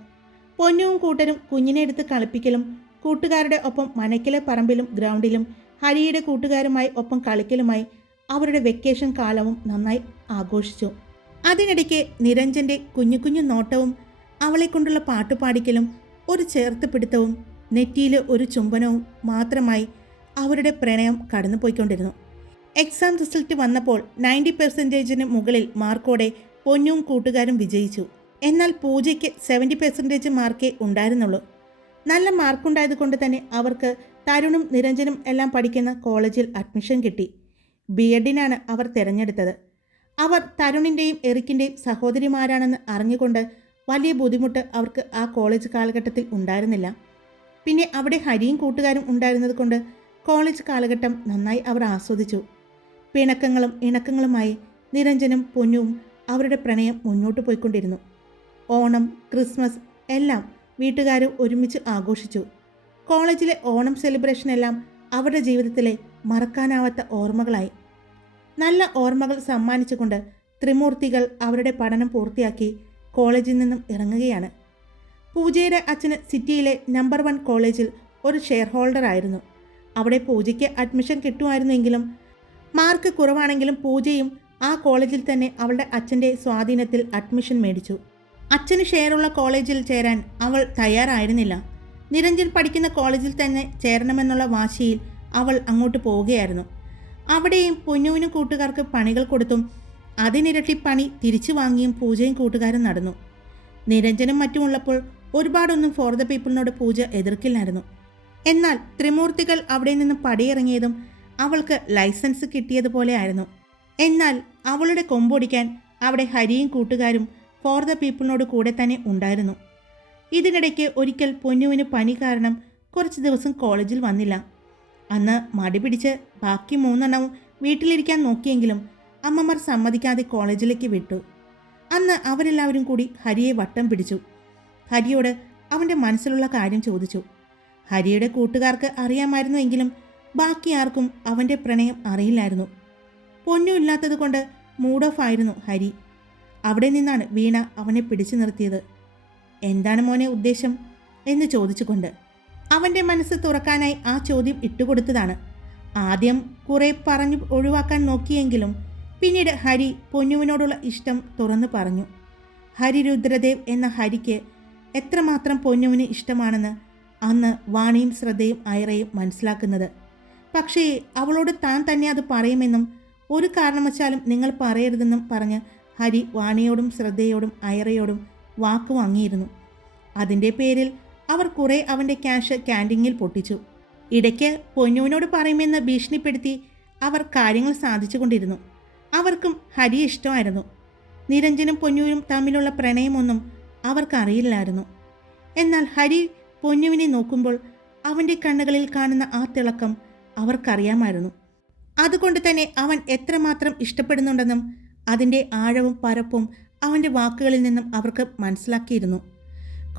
പൊന്നുവും കൂട്ടരും കുഞ്ഞിനെ എടുത്ത് കളിപ്പിക്കലും കൂട്ടുകാരുടെ ഒപ്പം മനക്കിലെ പറമ്പിലും ഗ്രൗണ്ടിലും ഹരിയുടെ കൂട്ടുകാരുമായി ഒപ്പം കളിക്കലുമായി അവരുടെ വെക്കേഷൻ കാലവും നന്നായി ആഘോഷിച്ചു. അതിനിടയ്ക്ക് നിരഞ്ജൻ്റെ കുഞ്ഞു കുഞ്ഞു നോട്ടവും അവളെക്കൊണ്ടുള്ള പാട്ടുപാടിക്കലും ഒരു ചേർത്ത് പിടുത്തവും നെറ്റിയിൽ ഒരു ചുംബനവും മാത്രമായി അവരുടെ പ്രണയം കടന്നുപോയിക്കൊണ്ടിരുന്നു. എക്സാം റിസൾട്ട് വന്നപ്പോൾ 90% മുകളിൽ മാർക്കോടെ പൊന്നും കൂട്ടുകാരും വിജയിച്ചു. എന്നാൽ പൂജയ്ക്ക് 70% മാർക്കേ ഉണ്ടായിരുന്നുള്ളൂ. നല്ല മാർക്കുണ്ടായത് കൊണ്ട് തന്നെ അവർക്ക് തരുണും നിരഞ്ജനും എല്ലാം പഠിക്കുന്ന കോളേജിൽ അഡ്മിഷൻ കിട്ടി. ബി.എഡിനാണ് അവർ തിരഞ്ഞെടുത്തത്. അവർ തരുണിൻ്റെയും എറിക്കിൻ്റെയും സഹോദരിമാരാണെന്ന് അറിഞ്ഞുകൊണ്ട് വലിയ ബുദ്ധിമുട്ട് അവർക്ക് ആ കോളേജ് കാലഘട്ടത്തിൽ ഉണ്ടായിരുന്നില്ല. പിന്നെ അവിടെ ഹരിയും കൂട്ടുകാരും ഉണ്ടായിരുന്നത് കൊണ്ട് കോളേജ് കാലഘട്ടം നന്നായി അവർ ആസ്വദിച്ചു. പിണക്കങ്ങളും ഇണക്കങ്ങളുമായി നിരഞ്ജനും പൊന്നുവും അവരുടെ പ്രണയം മുന്നോട്ട് പോയിക്കൊണ്ടിരുന്നു. ഓണം, ക്രിസ്മസ് എല്ലാം വീട്ടുകാർ ഒരുമിച്ച് ആഘോഷിച്ചു. കോളേജിലെ ഓണം സെലിബ്രേഷനെല്ലാം അവരുടെ ജീവിതത്തിലെ മറക്കാനാവാത്ത ഓർമ്മകളായി. നല്ല ഓർമ്മകൾ സമ്മാനിച്ചുകൊണ്ട് ത്രിമൂർത്തികൾ അവരുടെ പഠനം പൂർത്തിയാക്കി കോളേജിൽ നിന്നും ഇറങ്ങുകയാണ്. പൂജയുടെ അച്ഛന് സിറ്റിയിലെ നമ്പർ 1 കോളേജിൽ ഒരു ഷെയർ ഹോൾഡർ ആയിരുന്നു. അവിടെ പൂജയ്ക്ക് അഡ്മിഷൻ കിട്ടുമായിരുന്നെങ്കിലും മാർക്ക് കുറവാണെങ്കിലും പൂജയും ആ കോളേജിൽ തന്നെ അവളുടെ അച്ഛൻ്റെ സ്വാധീനത്തിൽ അഡ്മിഷൻ മേടിച്ചു. അച്ഛന് ഷെയറുള്ള കോളേജിൽ ചേരാൻ അവൾ തയ്യാറായിരുന്നില്ല. നിരഞ്ജൻ പഠിക്കുന്ന കോളേജിൽ തന്നെ ചേരണമെന്നുള്ള വാശിയിൽ അവൾ അങ്ങോട്ട് പോവുകയായിരുന്നു. അവിടെയും പൊന്നുവിനും കൂട്ടുകാർക്ക് പണികൾ കൊടുത്തും അതിനിരട്ടി പണി തിരിച്ചു വാങ്ങിയും പൂജയും കൂട്ടുകാരും നടന്നു. നിരഞ്ജനും മറ്റുമുള്ളപ്പോൾ ഒരുപാടൊന്നും ഫോർ ദ പീപ്പിളിനോട് പൂജ എതിർക്കില്ലായിരുന്നു. എന്നാൽ ത്രിമൂർത്തികൾ അവിടെ നിന്ന് പടിയിറങ്ങിയതും അവൾക്ക് ലൈസൻസ് കിട്ടിയതുപോലെ ആയിരുന്നു. എന്നാൽ അവളുടെ കൊമ്പൊടിക്കാൻ അവിടെ ഹരിയും കൂട്ടുകാരും ഫോർ ദ പീപ്പിളിനോട് കൂടെ തന്നെ ഉണ്ടായിരുന്നു. ഇതിനിടയ്ക്ക് ഒരിക്കൽ പൊന്നുവിന് പനി കാരണം കുറച്ച് ദിവസം കോളേജിൽ വന്നില്ല. അന്ന് മടി പിടിച്ച് ബാക്കി 3 എണ്ണവും വീട്ടിലിരിക്കാൻ നോക്കിയെങ്കിലും അമ്മമാർ സമ്മതിക്കാതെ കോളേജിലേക്ക് വിട്ടു. അന്ന് അവരെല്ലാവരും കൂടി ഹരിയെ വട്ടം പിടിച്ചു. ഹരിയോട് അവൻ്റെ മനസ്സിലുള്ള കാര്യം ചോദിച്ചു. ഹരിയുടെ കൂട്ടുകാർക്ക് അറിയാമായിരുന്നുവെങ്കിലും ബാക്കി ആർക്കും അവൻ്റെ പ്രണയം അറിയില്ലായിരുന്നു. പൊന്നു ഇല്ലാത്തത് കൊണ്ട് മൂഡ് ഓഫ് ആയിരുന്നു ഹരി. അവിടെ നിന്നാണ് വീണ അവനെ പിടിച്ചു നിർത്തിയത്. എന്താണ് മോനെ ഉദ്ദേശം എന്ന് ചോദിച്ചുകൊണ്ട്. അവൻ്റെ മനസ്സ് തുറക്കാനായി ആ ചോദ്യം ഇട്ടുകൊടുത്തതാണ്. ആദ്യം കുറേ പറഞ്ഞു ഒഴിവാക്കാൻ നോക്കിയെങ്കിലും പിന്നീട് ഹരി പൊന്നുവിനോടുള്ള ഇഷ്ടം തുറന്നു പറഞ്ഞു. ഹരി രുദ്രദേവ് എന്ന ഹരിക്ക് എത്രമാത്രം പൊന്നുവിന് ഇഷ്ടമാണെന്ന് അന്ന് വാണിയും ശ്രദ്ധയും ഐറയും മനസ്സിലാക്കുന്നത്. പക്ഷേ അവളോട് താൻ തന്നെ അത് പറയുമെന്നും ഒരു കാരണവശാലും നിങ്ങൾ പറയരുതെന്നും പറഞ്ഞ് ഹരി വാണിയോടും ശ്രദ്ധയോടും ഐറയോടും വാക്ക് വാങ്ങിയിരുന്നു. അതിൻ്റെ പേരിൽ അവർ കുറേ അവൻ്റെ ക്യാഷ് ക്യാൻറ്റീനിൽ പൊട്ടിച്ചു. ഇടയ്ക്ക് പൊന്നുവിനോട് പറയുമെന്ന് ഭീഷണിപ്പെടുത്തി അവർ കാര്യങ്ങൾ സാധിച്ചു കൊണ്ടിരുന്നു. അവർക്കും ഹരി ഇഷ്ടമായിരുന്നു. നിരഞ്ജനും പൊന്നുവും തമ്മിലുള്ള പ്രണയമൊന്നും അവർക്കറിയില്ലായിരുന്നു. എന്നാൽ ഹരി പൊന്നുവിനെ നോക്കുമ്പോൾ അവൻ്റെ കണ്ണുകളിൽ കാണുന്ന ആ തിളക്കം അവർക്കറിയാമായിരുന്നു. അതുകൊണ്ട് തന്നെ അവൻ എത്രമാത്രം ഇഷ്ടപ്പെടുന്നുണ്ടെന്നും അതിൻ്റെ ആഴവും പരപ്പും അവൻ്റെ വാക്കുകളിൽ നിന്നും അവർക്ക് മനസ്സിലാക്കിയിരുന്നു.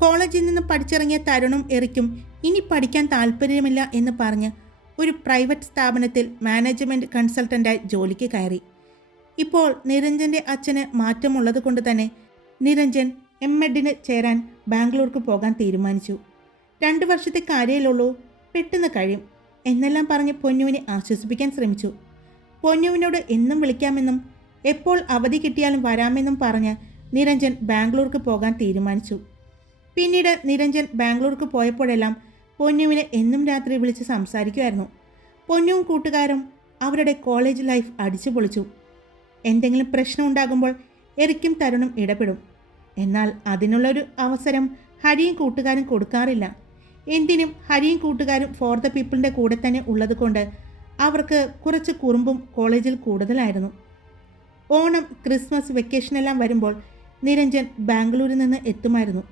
കോളേജിൽ നിന്ന് പഠിച്ചിറങ്ങിയ തരുണും എറിക്കും ഇനി പഠിക്കാൻ താല്പര്യമില്ല എന്ന് പറഞ്ഞ് ഒരു പ്രൈവറ്റ് സ്ഥാപനത്തിൽ മാനേജ്മെൻറ്റ് കൺസൾട്ടൻ്റായി ജോലിക്ക് കയറി. ഇപ്പോൾ നിരഞ്ജൻ്റെ അച്ഛന് മാറ്റമുള്ളത് കൊണ്ട് തന്നെ നിരഞ്ജൻ Medന് ചേരാൻ ബാംഗ്ലൂർക്ക് പോകാൻ തീരുമാനിച്ചു. 2 വർഷത്തെ കാര്യയിലുള്ളൂ, പെട്ടെന്ന് കഴിയും എന്നെല്ലാം പറഞ്ഞ് പൊന്നുവിനെ ആശ്വസിപ്പിക്കാൻ ശ്രമിച്ചു. പൊന്നുവിനോട് എന്നും വിളിക്കാമെന്നും എപ്പോൾ അവധി കിട്ടിയാലും വരാമെന്നും പറഞ്ഞ് നിരഞ്ജൻ ബാംഗ്ലൂർക്ക് പോകാൻ തീരുമാനിച്ചു. പിന്നീട് നിരഞ്ജൻ ബാംഗ്ലൂർക്ക് പോയപ്പോഴെല്ലാം പൊന്നുവിനെ എന്നും രാത്രി വിളിച്ച് സംസാരിക്കുമായിരുന്നു. പൊന്നുവും കൂട്ടുകാരും അവരുടെ കോളേജ് ലൈഫ് അടിച്ചു പൊളിച്ചു. എന്തെങ്കിലും പ്രശ്നം ഉണ്ടാകുമ്പോൾ എറിക്കും തരുണും ഇടപെടും. എന്നാൽ അതിനുള്ളൊരു അവസരം ഹരിയും കൂട്ടുകാരും കൊടുക്കാറില്ല. എന്തിനും ഹരിയും കൂട്ടുകാരും ഫോർ ദ പീപ്പിളിൻ്റെ കൂടെ തന്നെ ഉള്ളതുകൊണ്ട് അവർക്ക് കുറച്ച് കുറുമ്പും കോളേജിൽ കൂടുതലായിരുന്നു. ഓണം, ക്രിസ്മസ്, വെക്കേഷനെല്ലാം വരുമ്പോൾ നിരഞ്ജൻ ബാംഗ്ലൂരിൽ നിന്ന് എത്തുമായിരുന്നു.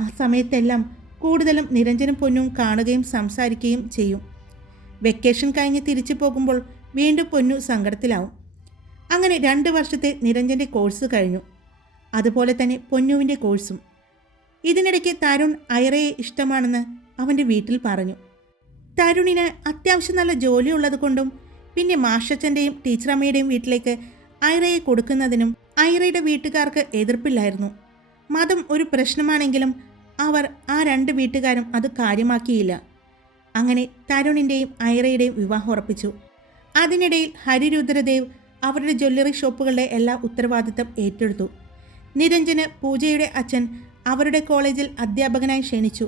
ആ സമയത്തെല്ലാം കൂടുതലും നിരഞ്ജനും പൊന്നും കാണുകയും സംസാരിക്കുകയും ചെയ്യും. വെക്കേഷൻ കഴിഞ്ഞ് തിരിച്ചു പോകുമ്പോൾ വീണ്ടും പൊന്നു സങ്കടത്തിലാവും. അങ്ങനെ 2 വർഷത്തെ നിരഞ്ജൻ്റെ കോഴ്സ് കഴിഞ്ഞു. അതുപോലെ തന്നെ പൊന്നുവിൻ്റെ കോഴ്സും. ഇതിനിടയ്ക്ക് തരുൺ ഐറയെ ഇഷ്ടമാണെന്ന് അവൻ്റെ വീട്ടിൽ പറഞ്ഞു. തരുണിന് അത്യാവശ്യം നല്ല ജോലി ഉള്ളത് കൊണ്ടും പിന്നെ മാഷച്ചൻ്റെയും ടീച്ചറമ്മയുടെയും വീട്ടിലേക്ക് ഐറയെ കൊടുക്കുന്നതിനും ഐറയുടെ വീട്ടുകാർക്ക് എതിർപ്പില്ലായിരുന്നു. മതം ഒരു പ്രശ്നമാണെങ്കിലും അവർ ആ 2 വീട്ടുകാരും അത് കാര്യമാക്കിയില്ല. അങ്ങനെ തരുണിൻ്റെയും ഐറയുടെയും വിവാഹം ഉറപ്പിച്ചു. അതിനിടയിൽ ഹരിരുദ്രദേവ് അവരുടെ ജ്വല്ലറി ഷോപ്പുകളുടെ എല്ലാ ഉത്തരവാദിത്തം ഏറ്റെടുത്തു. നിരഞ്ജന് പൂജയുടെ അച്ഛൻ അവരുടെ കോളേജിൽ അധ്യാപകനായി ക്ഷണിച്ചു.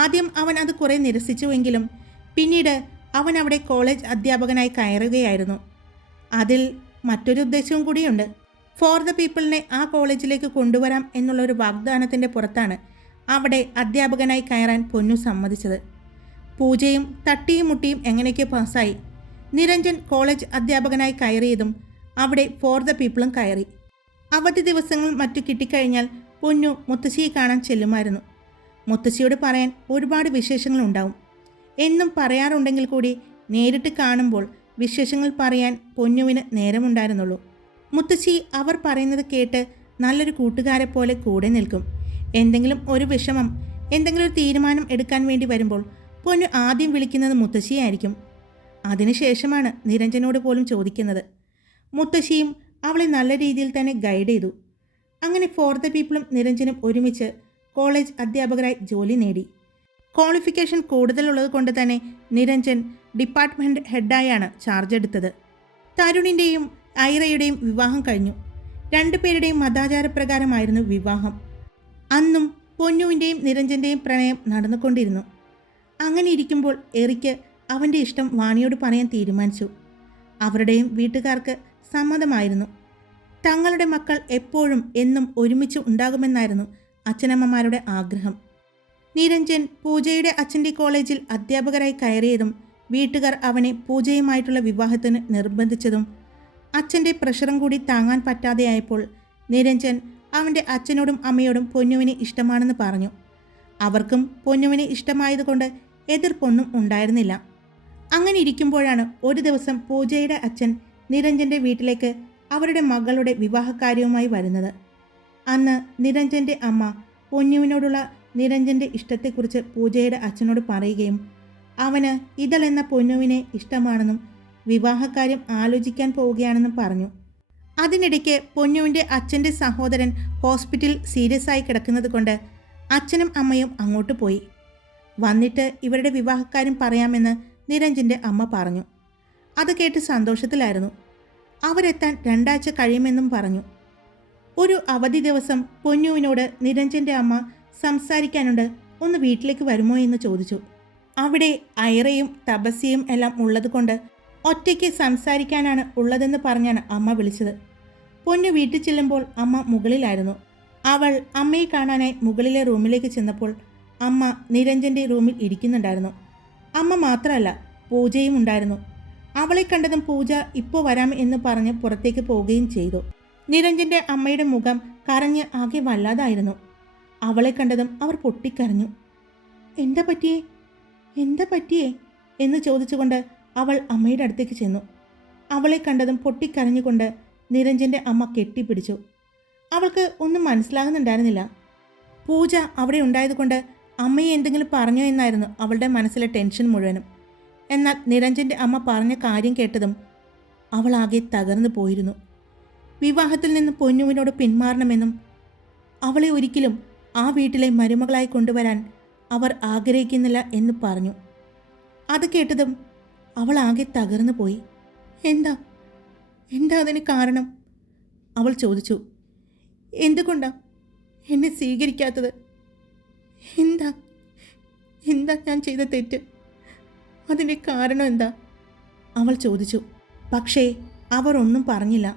ആദ്യം അവൻ അത് കുറേ നിരസിച്ചുവെങ്കിലും പിന്നീട് അവൻ അവിടെ കോളേജ് അധ്യാപകനായി കയറുകയായിരുന്നു. അതിൽ മറ്റൊരു ഉദ്ദേശവും കൂടിയുണ്ട്. ഫോർ ദ പീപ്പിളിനെ ആ കോളേജിലേക്ക് കൊണ്ടുവരാം എന്നുള്ളൊരു വാഗ്ദാനത്തിൻ്റെ പുറത്താണ് അവിടെ അധ്യാപകനായി കയറാൻ പൊന്നു സമ്മതിച്ചത്. പൂജയും തട്ടിയും മുട്ടിയും എങ്ങനെയൊക്കെ പാസ്സായി. നിരഞ്ജൻ കോളേജ് അധ്യാപകനായി കയറിയതും അവിടെ ഫോർ ദ പീപ്പിളും കയറി. അവധി ദിവസങ്ങൾ മറ്റു കിട്ടിക്കഴിഞ്ഞാൽ പൊന്നു മുത്തശ്ശിയെ കാണാൻ ചെല്ലുമായിരുന്നു. മുത്തശ്ശിയോട് പറയാൻ ഒരുപാട് വിശേഷങ്ങളുണ്ടാവും. എന്നും പറയാറുണ്ടെങ്കിൽ കൂടി നേരിട്ട് കാണുമ്പോൾ വിശേഷങ്ങൾ പറയാൻ പൊന്നുവിന് നേരമുണ്ടായിരുന്നുള്ളൂ. മുത്തശ്ശി അവർ പറയുന്നത് കേട്ട് നല്ലൊരു കൂട്ടുകാരെ പോലെ കൂടെ നിൽക്കും. എന്തെങ്കിലും ഒരു വിഷമം, എന്തെങ്കിലും ഒരു തീരുമാനം എടുക്കാൻ വേണ്ടി വരുമ്പോൾ പൊന്നു ആദ്യം വിളിക്കുന്നത് മുത്തശ്ശിയായിരിക്കും. അതിനുശേഷമാണ് നിരഞ്ജനോട് പോലും ചോദിക്കുന്നത്. മുത്തശ്ശിയും അവളെ നല്ല രീതിയിൽ തന്നെ ഗൈഡ് ചെയ്തു. അങ്ങനെ ഫോർ ദ പീപ്പിളും നിരഞ്ജനും ഒരുമിച്ച് കോളേജ് അധ്യാപകരായി ജോലി നേടി. ക്വാളിഫിക്കേഷൻ കൂടുതലുള്ളത് കൊണ്ട് തന്നെ നിരഞ്ജൻ ഡിപ്പാർട്ട്മെൻറ്റ് ഹെഡായാണ് ചാർജ് എടുത്തത്. തരുണിൻ്റെയും ഐറയുടെയും വിവാഹം കഴിഞ്ഞു. 2 പേരുടെയും മതാചാരപ്രകാരമായിരുന്നു വിവാഹം. അന്നും പൊന്നുവിൻ്റെയും നിരഞ്ജൻ്റെയും പ്രണയം നടന്നുകൊണ്ടിരുന്നു. അങ്ങനെ ഇരിക്കുമ്പോൾ എറിക്ക് അവൻ്റെ ഇഷ്ടം വാണിയോട് പറയാൻ തീരുമാനിച്ചു. അവരുടെയും വീട്ടുകാർക്ക് സമ്മതമായിരുന്നു. തങ്ങളുടെ മക്കൾ എപ്പോഴും എന്നും ഒരുമിച്ച് ഉണ്ടാകുമെന്നായിരുന്നു അച്ഛനമ്മമാരുടെ ആഗ്രഹം. നിരഞ്ജൻ പൂജയുടെ അച്ഛൻ്റെ കോളേജിൽ അധ്യാപകരായി കയറിയതും വീട്ടുകാർ അവനെ പൂജയുമായിട്ടുള്ള വിവാഹത്തിന് നിർബന്ധിച്ചതും അച്ഛൻ്റെ പ്രഷറും കൂടി താങ്ങാൻ പറ്റാതെയായപ്പോൾ നിരഞ്ജൻ അവൻ്റെ അച്ഛനോടും അമ്മയോടും പൊന്നുവിനെ ഇഷ്ടമാണെന്ന് പറഞ്ഞു. അവർക്കും പൊന്നുവിനെ ഇഷ്ടമായതുകൊണ്ട് എതിർപ്പൊന്നും ഉണ്ടായിരുന്നില്ല. അങ്ങനെ ഇരിക്കുമ്പോഴാണ് ഒരു ദിവസം പൂജയുടെ അച്ഛൻ നിരഞ്ജൻ്റെ വീട്ടിലേക്ക് അവരുടെ മകളുടെ വിവാഹകാര്യവുമായി വരുന്നത്. അന്ന് നിരഞ്ജൻ്റെ അമ്മ പൊന്നുവിനോടുള്ള നിരഞ്ജൻ്റെ ഇഷ്ടത്തെക്കുറിച്ച് പൂജയുടെ അച്ഛനോട് പറയുകയും അവന് ഇതൾ എന്ന പൊന്നുവിനെ ഇഷ്ടമാണെന്നും വിവാഹകാര്യം ആലോചിക്കാൻ പോവുകയാണെന്നും പറഞ്ഞു. അതിനിടയ്ക്ക് പൊന്നുവിൻ്റെ അച്ഛൻ്റെ സഹോദരൻ ഹോസ്പിറ്റലിൽ സീരിയസ് ആയി കിടക്കുന്നത് കൊണ്ട് അച്ഛനും അമ്മയും അങ്ങോട്ട് പോയി. വന്നിട്ട് ഇവരുടെ വിവാഹക്കാര്യം പറയാമെന്ന് നിരഞ്ജൻ്റെ അമ്മ പറഞ്ഞു. അത് കേട്ട് സന്തോഷത്തിലായിരുന്നു. അവരെത്താൻ 2 ആഴ്ച കഴിയുമെന്നും പറഞ്ഞു. ഒരു അവധി ദിവസം പൊന്നുവിനോട് നിരഞ്ജൻ്റെ അമ്മ സംസാരിക്കാനുണ്ട്, ഒന്ന് വീട്ടിലേക്ക് വരുമോ എന്ന് ചോദിച്ചു. അവിടെ ഐറയും തപസ്യയും എല്ലാം ഉള്ളതുകൊണ്ട് ഒറ്റയ്ക്ക് സംസാരിക്കാനാണ് ഉള്ളതെന്ന് പറഞ്ഞാണ് അമ്മ വിളിച്ചത്. പൊന്നു വീട്ടിൽ ചെല്ലുമ്പോൾ അമ്മ മുകളിലായിരുന്നു. അവൾ അമ്മയെ കാണാനായി മുകളിലെ റൂമിലേക്ക് ചെന്നപ്പോൾ അമ്മ നിരഞ്ജൻ്റെ റൂമിൽ ഇരിക്കുന്നുണ്ടായിരുന്നു. അമ്മ മാത്രമല്ല, പൂജയും ഉണ്ടായിരുന്നു. അവളെ കണ്ടതും പൂജ ഇപ്പോൾ വരാം എന്ന് പറഞ്ഞ് പുറത്തേക്ക് പോവുകയും ചെയ്തു. നിരഞ്ജൻ്റെ അമ്മയുടെ മുഖം കരഞ്ഞ് ആകെ വല്ലാതായിരുന്നു. അവളെ കണ്ടതും അവർ പൊട്ടിക്കരഞ്ഞു. എന്താ പറ്റിയേ എന്ന് ചോദിച്ചുകൊണ്ട് അവൾ അമ്മയുടെ അടുത്തേക്ക് ചെന്നു. അവളെ കണ്ടതും പൊട്ടിക്കരഞ്ഞുകൊണ്ട് നിരഞ്ജൻ്റെ അമ്മ കെട്ടിപ്പിടിച്ചു. അവൾക്ക് ഒന്നും മനസ്സിലാകുന്നുണ്ടായിരുന്നില്ല. പൂജ അവിടെ ഉണ്ടായതുകൊണ്ട് അമ്മയെ എന്തെങ്കിലും പറഞ്ഞോ എന്നായിരുന്നു അവളുടെ മനസ്സിലെ ടെൻഷൻ മുഴുവനും. എന്നാൽ നിരഞ്ജൻ്റെ അമ്മ പറഞ്ഞ കാര്യം കേട്ടതും അവൾ ആകെ തകർന്നു പോയിരുന്നു. വിവാഹത്തിൽ നിന്ന് പൊന്നുവിനോട് പിന്മാറണമെന്നും അവളെ ഒരിക്കലും ആ വീട്ടിലെ മരുമകളായി കൊണ്ടുവരാൻ അവർ ആഗ്രഹിക്കുന്നില്ല എന്ന് പറഞ്ഞു. അത് കേട്ടതും അവൾ ആകെ തകർന്നു പോയി. എന്താ അതിന് കാരണം? അവൾ ചോദിച്ചു. എന്തുകൊണ്ടാ എന്നെ സ്വീകരിക്കാത്തത്? എന്താ ഞാൻ ചെയ്ത തെറ്റ്? അതിൻ്റെ കാരണം എന്താ? അവൾ ചോദിച്ചു. പക്ഷേ അവർ ഒന്നും പറഞ്ഞില്ല.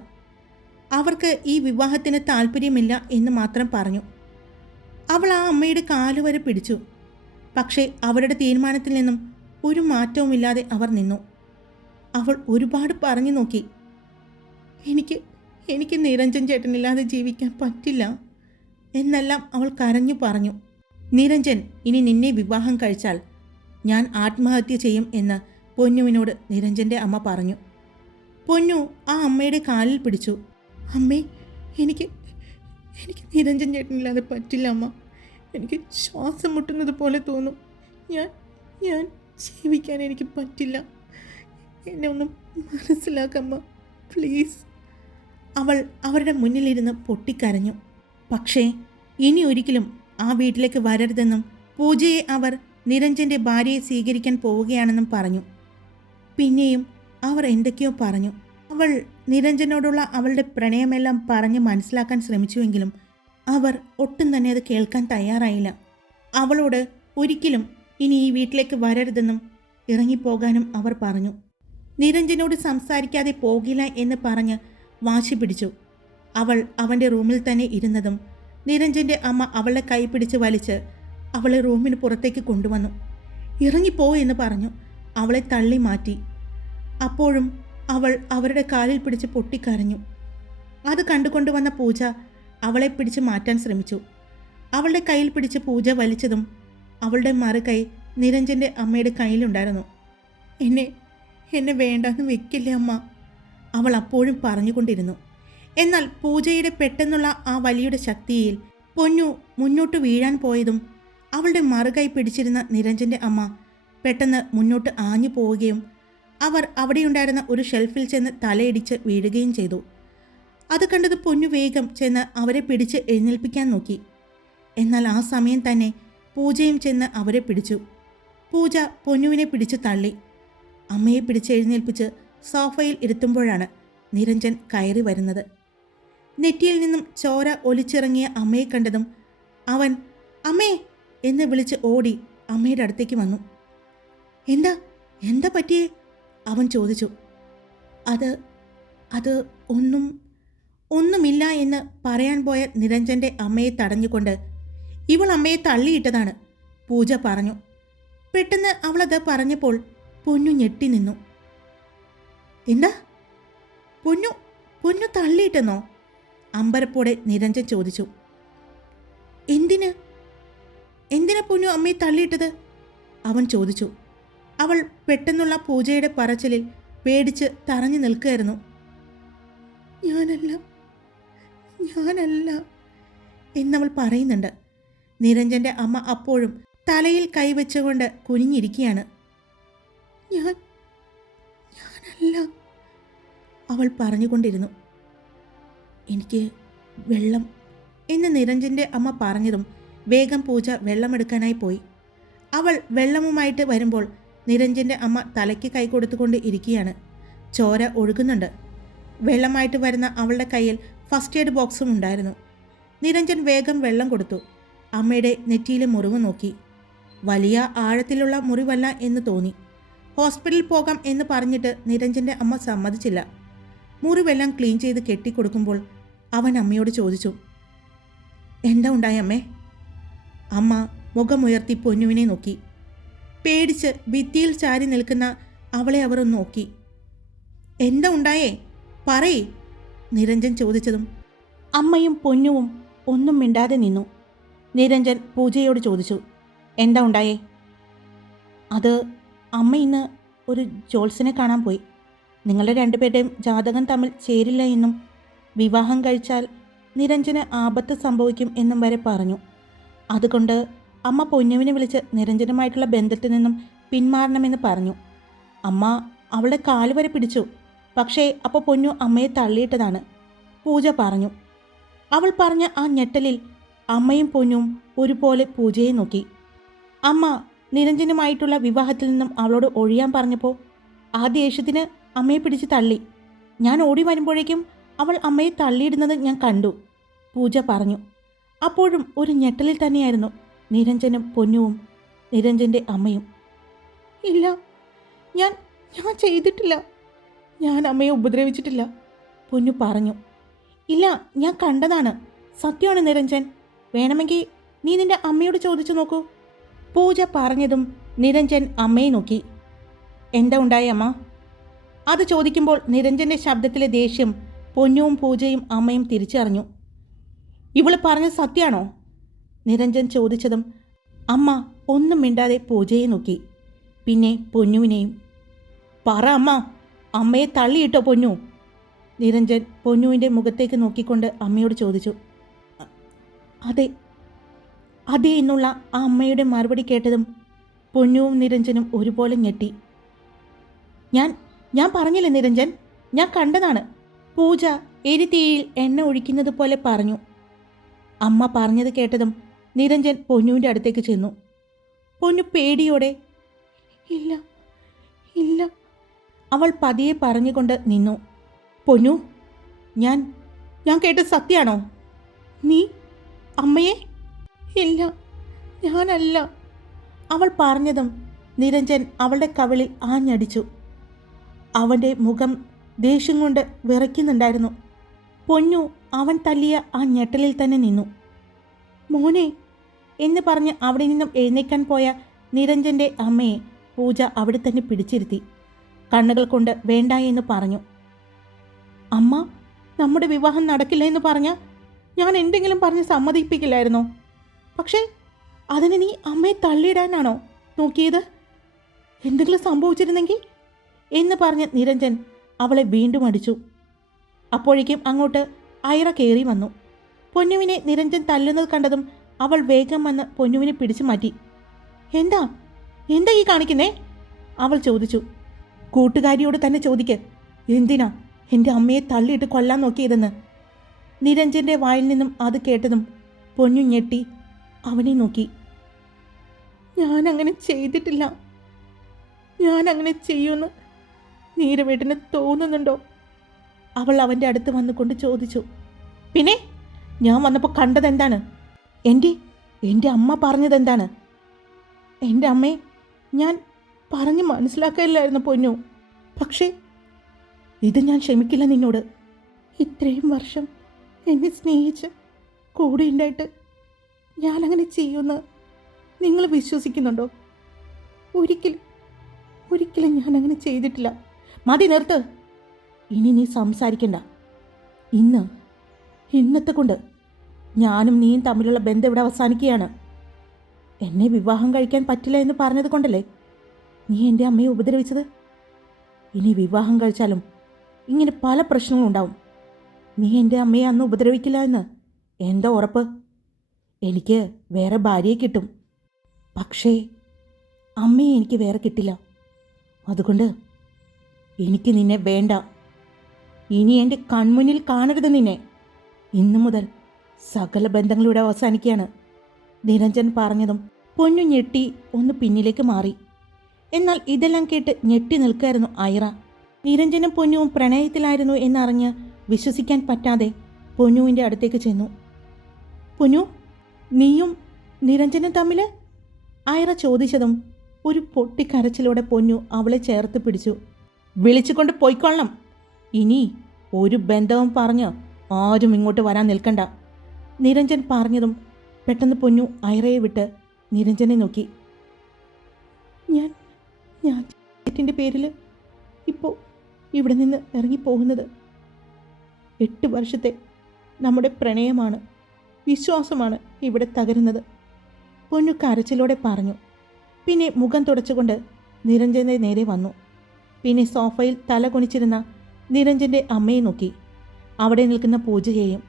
അവർക്ക് ഈ വിവാഹത്തിന് താല്പര്യമില്ല എന്ന് മാത്രം പറഞ്ഞു. അവൾ ആ അമ്മയുടെ കാലുവരെ പിടിച്ചു. പക്ഷേ അവരുടെ തീരുമാനത്തിൽ നിന്നും ഒരു മാറ്റവുമില്ലാതെ അവർ നിന്നു. അവൾ ഒരുപാട് പറഞ്ഞു നോക്കി. എനിക്ക് നിരഞ്ജൻ ചേട്ടനില്ലാതെ ജീവിക്കാൻ പറ്റില്ല എന്നെല്ലാം അവൾ കരഞ്ഞു പറഞ്ഞു. നിരഞ്ജൻ ഇനി നിന്നെ വിവാഹം കഴിച്ചാൽ ഞാൻ ആത്മഹത്യ ചെയ്യും എന്ന് പൊന്നുവിനോട് നിരഞ്ജൻ്റെ അമ്മ പറഞ്ഞു. പൊന്നു ആ അമ്മയുടെ കാലിൽ പിടിച്ചു. അമ്മേ, എനിക്ക് നിരഞ്ജൻ ചേട്ടനില്ലാതെ പറ്റില്ല അമ്മ. എനിക്ക് ശ്വാസം മുട്ടുന്നത് പോലെ തോന്നും. ഞാൻ ജീവിക്കാൻ എനിക്ക് പറ്റില്ല. എന്നെ ഒന്നും മനസ്സിലാക്കമ്മ, പ്ലീസ്. അവൾ അവരുടെ മുന്നിലിരുന്ന് പൊട്ടിക്കരഞ്ഞു. പക്ഷേ ഇനി ഒരിക്കലും ആ വീട്ടിലേക്ക് വരരുതെന്നും പൂജയെ അവർ നിരഞ്ജൻ്റെ ഭാര്യയെ സ്വീകരിക്കാൻ പോവുകയാണെന്നും പറഞ്ഞു. പിന്നെയും അവർ എന്തൊക്കെയോ പറഞ്ഞു. അവൾ നിരഞ്ജനോടുള്ള അവളുടെ പ്രണയമെല്ലാം പറഞ്ഞ് മനസ്സിലാക്കാൻ ശ്രമിച്ചുവെങ്കിലും അവർ ഒട്ടും തന്നെ അത് കേൾക്കാൻ തയ്യാറായില്ല. അവളോട് ഒരിക്കലും ഇനി ഈ വീട്ടിലേക്ക് വരരുതെന്നും ഇറങ്ങിപ്പോകാനും അവർ പറഞ്ഞു. നിരഞ്ജനോട് സംസാരിക്കാതെ പോകില്ല എന്ന് പറഞ്ഞ് വാശി പിടിച്ചു. അവൾ അവൻ്റെ റൂമിൽ തന്നെ ഇരുന്നതും നിരഞ്ജൻ്റെ അമ്മ അവളുടെ കൈ പിടിച്ച് വലിച്ച് അവളെ റൂമിന് പുറത്തേക്ക് കൊണ്ടുവന്നു. ഇറങ്ങിപ്പോ എന്ന് പറഞ്ഞു അവളെ തള്ളി മാറ്റി. അപ്പോഴും അവൾ അവരുടെ കാലിൽ പിടിച്ച് പൊട്ടിക്കരഞ്ഞു. അത് കണ്ടുകൊണ്ടുവന്ന പൂജ അവളെ പിടിച്ച് മാറ്റാൻ ശ്രമിച്ചു. അവളുടെ കയ്യിൽ പിടിച്ച് പൂജ വലിച്ചതും അവളുടെ മറുകൈ നിരഞ്ജൻ്റെ അമ്മയുടെ കയ്യിലുണ്ടായിരുന്നു. എന്നെ വേണ്ടെന്ന് വെക്കില്ലേ അമ്മ, അവൾ അപ്പോഴും പറഞ്ഞുകൊണ്ടിരുന്നു. എന്നാൽ പൂജയുടെ പെട്ടെന്നുള്ള ആ വലിയുടെ ശക്തിയിൽ പൊന്നു മുന്നോട്ട് വീഴാൻ പോയതും അവളുടെ മറുകൈ പിടിച്ചിരുന്ന നിരഞ്ജൻ്റെ അമ്മ പെട്ടെന്ന് മുന്നോട്ട് ആഞ്ഞു പോവുകയും അവർ അവിടെയുണ്ടായിരുന്ന ഒരു ഷെൽഫിൽ ചെന്ന് തലയിടിച്ച് വീഴുകയും ചെയ്തു. അത് കണ്ടത് പൊന്നു വേഗം ചെന്ന് അവരെ പിടിച്ച് എഴുന്നേൽപ്പിക്കാൻ നോക്കി. എന്നാൽ ആ സമയം തന്നെ പൂജയും ചെന്ന് അവരെ പിടിച്ചു. പൂജ പൊന്നുവിനെ പിടിച്ച് തള്ളി. അമ്മയെ പിടിച്ച് എഴുന്നേൽപ്പിച്ച് സോഫയിൽ ഇരുത്തുമ്പോഴാണ് നിരഞ്ജൻ കയറി വരുന്നത്. നെറ്റിയിൽ നിന്നും ചോര ഒലിച്ചിറങ്ങിയ അമ്മയെ കണ്ടതും അവൻ അമ്മേ എന്ന് വിളിച്ച് ഓടി അമ്മയുടെ അടുത്തേക്ക് വന്നു. എന്താ പറ്റിയേ? അവൻ ചോദിച്ചു. അത് ഒന്നുമില്ല എന്ന് പറയാൻ പോയ നിരഞ്ജൻ്റെ അമ്മയെ തടഞ്ഞുകൊണ്ട് ഇവൾ അമ്മയെ തള്ളിയിട്ടതാണ്. പൂജ പറഞ്ഞു. പെട്ടെന്ന് അവളത് പറഞ്ഞപ്പോൾ പൊന്നു ഞെട്ടി നിന്നു. എന്താ? പൊന്നു പൊന്നു തള്ളിയിട്ടെന്നോ? അമ്പരപ്പോടെ നിരഞ്ജൻ ചോദിച്ചു. എന്തിനാ പൊന്നു അമ്മയെ തള്ളിയിട്ടത്? അവൻ ചോദിച്ചു. അവൾ പെട്ടെന്നുള്ള പൂജയുടെ പറച്ചിലിൽ പേടിച്ച് തറഞ്ഞു നിൽക്കുകയായിരുന്നു. ഞാനല്ല എന്നവൾ പറയുന്നുണ്ട്. നിരഞ്ജൻ്റെ അമ്മ അപ്പോഴും തലയിൽ കൈവച്ചുകൊണ്ട് കുനിഞ്ഞിരിക്കുകയാണ്. ഞാനല്ല അവൾ പറഞ്ഞുകൊണ്ടിരുന്നു. എനിക്ക് വെള്ളം എന്ന് നിരഞ്ജൻ്റെ അമ്മ പറഞ്ഞതും വേഗം പൂജ വെള്ളമെടുക്കാനായി പോയി. അവൾ വെള്ളവുമായിട്ട് വരുമ്പോൾ നിരഞ്ജൻ്റെ അമ്മ തലയ്ക്ക് കൈ കൊടുത്തുകൊണ്ട് ഇരിക്കുകയാണ്. ചോര ഒഴുകുന്നുണ്ട്. വെള്ളമായിട്ട് വരുന്ന അവളുടെ കയ്യിൽ ഫസ്റ്റ് എയ്ഡ് ബോക്സും ഉണ്ടായിരുന്നു. നിരഞ്ജൻ വേഗം വെള്ളം കൊടുത്തു. അമ്മയുടെ നെറ്റിയിലെ മുറിവ് നോക്കി. വലിയ ആഴത്തിലുള്ള മുറിവല്ല എന്ന് തോന്നി. ഹോസ്പിറ്റലിൽ പോകാം എന്ന് പറഞ്ഞിട്ട് നിരഞ്ജൻ്റെ അമ്മ സമ്മതിച്ചില്ല. മുറിവെല്ലാം ക്ലീൻ ചെയ്ത് കെട്ടിക്കൊടുക്കുമ്പോൾ അവൻ അമ്മയോട് ചോദിച്ചു, എന്താ ഉണ്ടായ അമ്മേ? അമ്മ മുഖമുയർത്തി പൊന്നുവിനെ നോക്കി. പേടിച്ച് ഭിത്തിയിൽ ചാരി നിൽക്കുന്ന അവളെ അവർ ഒന്ന് നോക്കി. എന്താ ഉണ്ടായേ? പറയേ, നിരഞ്ജൻ ചോദിച്ചതും അമ്മയും പൊന്നുവും ഒന്നും മിണ്ടാതെ നിന്നു. നിരഞ്ജൻ പൂജയോട് ചോദിച്ചു, എന്താ ഉണ്ടായേ? അത് അമ്മ ഇന്ന് ഒരു ജോത്സ്യനെ കാണാൻ പോയി. നിങ്ങളുടെ രണ്ടുപേരുടെയും ജാതകം തമ്മിൽ ചേരില്ല എന്നും വിവാഹം കഴിച്ചാൽ നിരഞ്ജന് ആപത്ത് സംഭവിക്കും എന്നും വരെ പറഞ്ഞു. അതുകൊണ്ട് അമ്മ പൊന്നുവിനെ വിളിച്ച് നിരഞ്ജനുമായിട്ടുള്ള ബന്ധത്തിൽ നിന്നും പിന്മാറണമെന്ന് പറഞ്ഞു. അമ്മ അവളെ കാലുവരെ പിടിച്ചു. പക്ഷേ അപ്പോൾ പൊന്നു അമ്മയെ തള്ളിയിട്ടതാണ്, പൂജ പറഞ്ഞു. അവൾ പറഞ്ഞ ആ ഞെട്ടലിൽ അമ്മയും പൊന്നും ഒരുപോലെ പൂജയെ നോക്കി. അമ്മ നിരഞ്ജനുമായിട്ടുള്ള വിവാഹത്തിൽ നിന്നും അവളോട് ഒഴിയാൻ പറഞ്ഞപ്പോൾ ആ ദേഷ്യത്തിന് അമ്മയെ പിടിച്ച് തള്ളി. ഞാൻ ഓടി വരുമ്പോഴേക്കും അവൾ അമ്മയെ തള്ളിയിടുന്നത് ഞാൻ കണ്ടു, പൂജ പറഞ്ഞു. അപ്പോഴും ഒരു ഞെട്ടലിൽ തന്നെയായിരുന്നു നിരഞ്ജനും പൊന്നുവും നിരഞ്ജൻ്റെ അമ്മയും. ഇല്ല, ഞാൻ ചെയ്തിട്ടില്ല. ഞാൻ അമ്മയെ ഉപദ്രവിച്ചിട്ടില്ല, പൊന്നു പറഞ്ഞു. ഇല്ല, ഞാൻ കണ്ടതാണ്, സത്യമാണ് നിരഞ്ജൻ. വേണമെങ്കിൽ നീ നിന്റെ അമ്മയോട് ചോദിച്ചു നോക്കൂ, പൂജ പറഞ്ഞതും നിരഞ്ജൻ അമ്മയെ നോക്കി. എന്താ ഉണ്ടായ അമ്മ? അത് ചോദിക്കുമ്പോൾ നിരഞ്ജൻ്റെ ശബ്ദത്തിലെ ദേഷ്യം പൊന്നുവും പൂജയും അമ്മയും തിരിച്ചറിഞ്ഞു. ഇവള് പറഞ്ഞത് സത്യമാണോ? നിരഞ്ജൻ ചോദിച്ചതും അമ്മ ഒന്നും മിണ്ടാതെ പൂജയെ നോക്കി, പിന്നെ പൊന്നുവിനെയും. പറ അമ്മ, അമ്മയെ തള്ളിയിട്ടോ പൊന്നു? നിരഞ്ജൻ പൊന്നുവിൻ്റെ മുഖത്തേക്ക് നോക്കിക്കൊണ്ട് അമ്മയോട് ചോദിച്ചു. അതെ അതെ എന്നുള്ള ആ അമ്മയുടെ മറുപടി കേട്ടതും പൊന്നുവും നിരഞ്ജനും ഒരുപോലെ ഞെട്ടി. ഞാൻ പറഞ്ഞില്ലേ നിരഞ്ജൻ, ഞാൻ കണ്ടതാണ്, പൂജ എരിതീയിൽ എണ്ണ ഒഴിക്കുന്നത് പോലെ പറഞ്ഞു. അമ്മ പറഞ്ഞത് കേട്ടതും നിരഞ്ജൻ പൊന്നുവിൻ്റെ അടുത്തേക്ക് ചെന്നു. പൊന്നു പേടിയോടെ ഇല്ല ഇല്ല അവൾ പതിയെ പറഞ്ഞുകൊണ്ട് നിന്നു. പൊന്നു, ഞാൻ കേട്ടത് സത്യമാണോ? നീ അമ്മയെ? ഇല്ല, ഞാനല്ല. അവൾ പറഞ്ഞതും നിരഞ്ജൻ അവളുടെ കവിളിൽ ആഞ്ഞടിച്ചു. അവൻ്റെ മുഖം ദേഷ്യം കൊണ്ട് വിറയ്ക്കുന്നുണ്ടായിരുന്നു. പൊന്നു അവൻ തല്ലിയ ആ ഞെട്ടലിൽ തന്നെ നിന്നു. മോനെ എന്ന് പറഞ്ഞ് അവിടെ നിന്നും എഴുന്നേക്കാൻ പോയ നിരഞ്ജൻ്റെ അമ്മയെ പൂജ അവിടെ തന്നെ പിടിച്ചിരുത്തി. കണ്ണുകൾ കൊണ്ട് വേണ്ട എന്ന് പറഞ്ഞു. അമ്മ, നമ്മുടെ വിവാഹം നടക്കില്ല എന്ന് പറഞ്ഞാൽ ഞാൻ എന്തെങ്കിലും പറഞ്ഞ് സമ്മതിപ്പിക്കില്ലായിരുന്നോ? പക്ഷേ അതിന് നീ അമ്മയെ തള്ളിയിടാനാണോ നോക്കിയത്? എന്തെങ്കിലും സംഭവിച്ചിരുന്നെങ്കിൽ എന്ന് പറഞ്ഞ് നിരഞ്ജൻ അവളെ വീണ്ടും അടിച്ചു. അപ്പോഴേക്കും അങ്ങോട്ട് ഐറ കയറി വന്നു. പൊന്നുവിനെ നിരഞ്ജൻ തല്ലുന്നത് കണ്ടതും അവൾ വേഗം വന്ന് പൊന്നുവിനെ പിടിച്ചു മാറ്റി. എന്താ ഈ കാണിക്കുന്നേ? അവൾ ചോദിച്ചു. കൂട്ടുകാരിയോട് തന്നെ ചോദിക്ക്, എന്തിനാ എൻ്റെ അമ്മയെ തള്ളിയിട്ട് കൊല്ലാൻ നോക്കിയതെന്ന്. നിരഞ്ജൻ്റെ വായിൽ നിന്നും അത് കേട്ടതും പൊന്നു ഞെട്ടി അവനെ നോക്കി. ഞാനങ്ങനെ ചെയ്തിട്ടില്ല. ഞാനങ്ങനെ ചെയ്യുമെന്ന് നീരവേട്ടന് തോന്നുന്നുണ്ടോ? അവൾ അവൻ്റെ അടുത്ത് വന്നുകൊണ്ട് ചോദിച്ചു. പിന്നെ ഞാൻ വന്നപ്പോൾ കണ്ടതെന്താണ്? എൻ്റെ അമ്മ പറഞ്ഞതെന്താണ്? എൻ്റെ അമ്മയെ ഞാൻ പറഞ്ഞ് മനസ്സിലാക്കില്ലായിരുന്നു പൊന്നു. പക്ഷേ ഇത് ഞാൻ ക്ഷമിക്കില്ല നിന്നോട്. ഇത്രയും വർഷം എന്നെ സ്നേഹിച്ച് കൂടെ ഉണ്ടായിട്ട് ഞാനങ്ങനെ ചെയ്യുമെന്ന് നിങ്ങൾ വിശ്വസിക്കുന്നുണ്ടോ? ഒരിക്കലും ഒരിക്കലും ഞാൻ അങ്ങനെ ചെയ്തിട്ടില്ല. മതി, നിർത്ത്. ഇനി നീ സംസാരിക്കണ്ട. ഇന്നത്തെ കൊണ്ട് ഞാനും നീയും തമ്മിലുള്ള ബന്ധം ഇവിടെ അവസാനിക്കുകയാണ്. എന്നെ വിവാഹം കഴിക്കാൻ പറ്റില്ല എന്ന് പറഞ്ഞത് കൊണ്ടല്ലേ നീ എൻ്റെ അമ്മയെ ഉപദ്രവിച്ചത്? ഇനി വിവാഹം കഴിച്ചാലും ഇങ്ങനെ പല പ്രശ്നങ്ങളും ഉണ്ടാവും. നീ എൻ്റെ അമ്മയെ അന്ന് ഉപദ്രവിക്കില്ല എന്ന് എന്താ ഉറപ്പ്? എനിക്ക് വേറെ ഭാര്യയെ കിട്ടും, പക്ഷേ അമ്മയെ എനിക്ക് വേറെ കിട്ടില്ല. അതുകൊണ്ട് എനിക്ക് നിന്നെ വേണ്ട. ഇനി എൻ്റെ കൺമുന്നിൽ കാണരുത് നിന്നെ. ഇന്നു മുതൽ സകല ബന്ധങ്ങളിവിടെ അവസാനിക്കുകയാണ്. നിരഞ്ജൻ പറഞ്ഞതും പൊന്നു ഞെട്ടി ഒന്ന് പിന്നിലേക്ക് മാറി. എന്നാൽ ഇതെല്ലാം കേട്ട് ഞെട്ടി നിൽക്കായിരുന്നു ഐറ. നിരഞ്ജനും പൊന്നുവും പ്രണയത്തിലായിരുന്നു എന്നറിഞ്ഞ് വിശ്വസിക്കാൻ പറ്റാതെ പൊന്നുവിൻ്റെ അടുത്തേക്ക് ചെന്നു. പൊന്നു, നീയും നിരഞ്ജനും തമ്മിൽ? ഐറ ചോദിച്ചതും ഒരു പൊട്ടിക്കരച്ചിലൂടെ പൊന്നു അവളെ ചേർത്ത് പിടിച്ചു. വിളിച്ചുകൊണ്ട് പോയിക്കൊള്ളണം. ഇനി ഒരു ബന്ധവും പറഞ്ഞ് ആരും ഇങ്ങോട്ട് വരാൻ നിൽക്കണ്ട. നിരഞ്ജൻ പറഞ്ഞതും പെട്ടെന്ന് പൊന്നു ഐറയെ വിട്ട് നിരഞ്ജനെ നോക്കി. ഞാൻ ചേട്ടിൻ്റെ പേരിൽ ഇപ്പോൾ ഇവിടെ നിന്ന് ഇറങ്ങിപ്പോകുന്നത്. 8 വർഷത്തെ നമ്മുടെ പ്രണയമാണ്, വിശ്വാസമാണ് ഇവിടെ തകരുന്നത്. പൊന്നു കരച്ചിലോടെ പറഞ്ഞു. പിന്നെ മുഖം തുടച്ചുകൊണ്ട് നിരഞ്ജൻ്റെ നേരെ വന്നു. പിന്നെ സോഫയിൽ തല കുനിച്ചിരുന്ന നിരഞ്ജൻ്റെ അമ്മയെ നോക്കി, അവിടെ നിൽക്കുന്ന പൂജയെയും.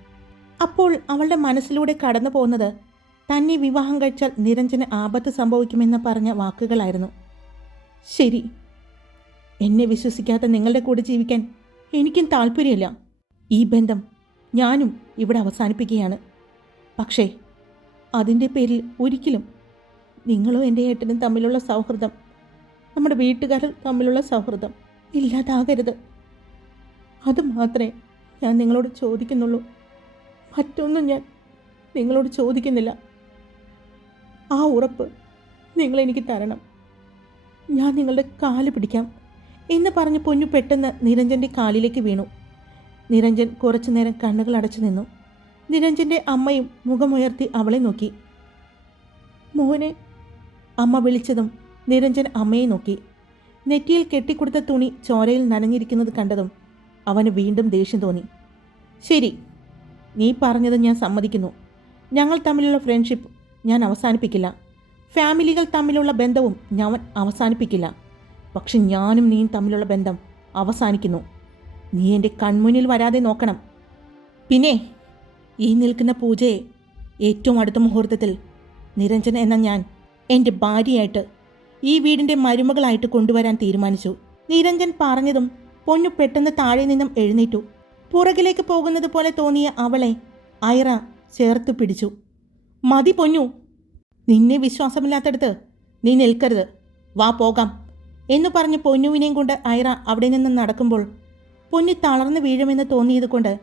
അപ്പോൾ അവളുടെ മനസ്സിലൂടെ കടന്നു പോകുന്നത് തന്നെ വിവാഹം കഴിച്ചാൽ നിരഞ്ജന് ആപത്ത് സംഭവിക്കുമെന്ന് പറഞ്ഞ വാക്കുകളായിരുന്നു. ശരി, എന്നെ വിശ്വസിക്കാത്ത നിങ്ങളുടെ കൂടെ ജീവിക്കാൻ എനിക്കും താല്പര്യമില്ല. ഈ ബന്ധം ഞാനും ഇവിടെ അവസാനിപ്പിക്കുകയാണ്. പക്ഷേ അതിൻ്റെ പേരിൽ ഒരിക്കലും നിങ്ങളും എൻ്റെ ഏട്ടനും തമ്മിലുള്ള സൗഹൃദം, നമ്മുടെ വീട്ടുകാർ തമ്മിലുള്ള സൗഹൃദം ഇല്ലാതാകരുത്. അത് മാത്രമേ ഞാൻ നിങ്ങളോട് ചോദിക്കുന്നുള്ളൂ. മറ്റൊന്നും ഞാൻ നിങ്ങളോട് ചോദിക്കുന്നില്ല. ആ ഉറപ്പ് നിങ്ങളെനിക്ക് തരണം. ഞാൻ നിങ്ങളുടെ കാല് പിടിക്കാം എന്ന് പറഞ്ഞ് പൊന്നു പെട്ടെന്ന് നിരഞ്ജൻ്റെ കാലിലേക്ക് വീണു. നിരഞ്ജൻ കുറച്ചു നേരം കണ്ണുകൾ അടച്ചു നിന്നു. നിരഞ്ജൻ്റെ അമ്മയും മുഖമുയർത്തി അവളെ നോക്കി. മോനെ, അമ്മ വിളിച്ചതും നിരഞ്ജൻ അമ്മയെ നോക്കി. നെറ്റിയിൽ കെട്ടിക്കൊടുത്ത തുണി ചോരയിൽ നനഞ്ഞിരിക്കുന്നത് കണ്ടതും അവന് വീണ്ടും ദേഷ്യം തോന്നി. ശരി, നീ പറഞ്ഞത് ഞാൻ സമ്മതിക്കുന്നു. ഞങ്ങൾ തമ്മിലുള്ള ഫ്രണ്ട്ഷിപ്പ് ഞാൻ അവസാനിപ്പിക്കില്ല. ഫാമിലികൾ തമ്മിലുള്ള ബന്ധവും ഞാൻ അവസാനിപ്പിക്കില്ല. പക്ഷെ ഞാനും നീയും തമ്മിലുള്ള ബന്ധം അവസാനിക്കുന്നു. നീ എൻ്റെ കൺമുന്നിൽ വരാതെ നോക്കണം. പിന്നെ ഈ നിൽക്കുന്ന പൂജയെ ഏറ്റവും അടുത്ത മുഹൂർത്തത്തിൽ നിരഞ്ജന എന്ന ഞാൻ എൻ്റെ ഭാര്യയായിട്ട് ഈ വീടിൻ്റെ മരുമകളായിട്ട് കൊണ്ടുവരാൻ തീരുമാനിച്ചു. നിരഞ്ജൻ പറഞ്ഞതും പൊന്നു പെട്ടെന്ന് താഴെ നിന്നും എഴുന്നേറ്റു. പുറകിലേക്ക് പോകുന്നത് പോലെ തോന്നിയ അവളെ ഐറ ചേർത്ത് പിടിച്ചു. മതി പൊന്നു, നിന്നെ വിശ്വാസമില്ലാത്തടത്ത് നീ നിൽക്കരുത്. വാ പോകാം എന്നു പറഞ്ഞ് പൊന്നുവിനെയും കൊണ്ട് ഐറ അവിടെ നിന്ന് നടക്കുമ്പോൾ പൊന്നു തളർന്നു വീഴുമെന്ന് തോന്നിയതുകൊണ്ട്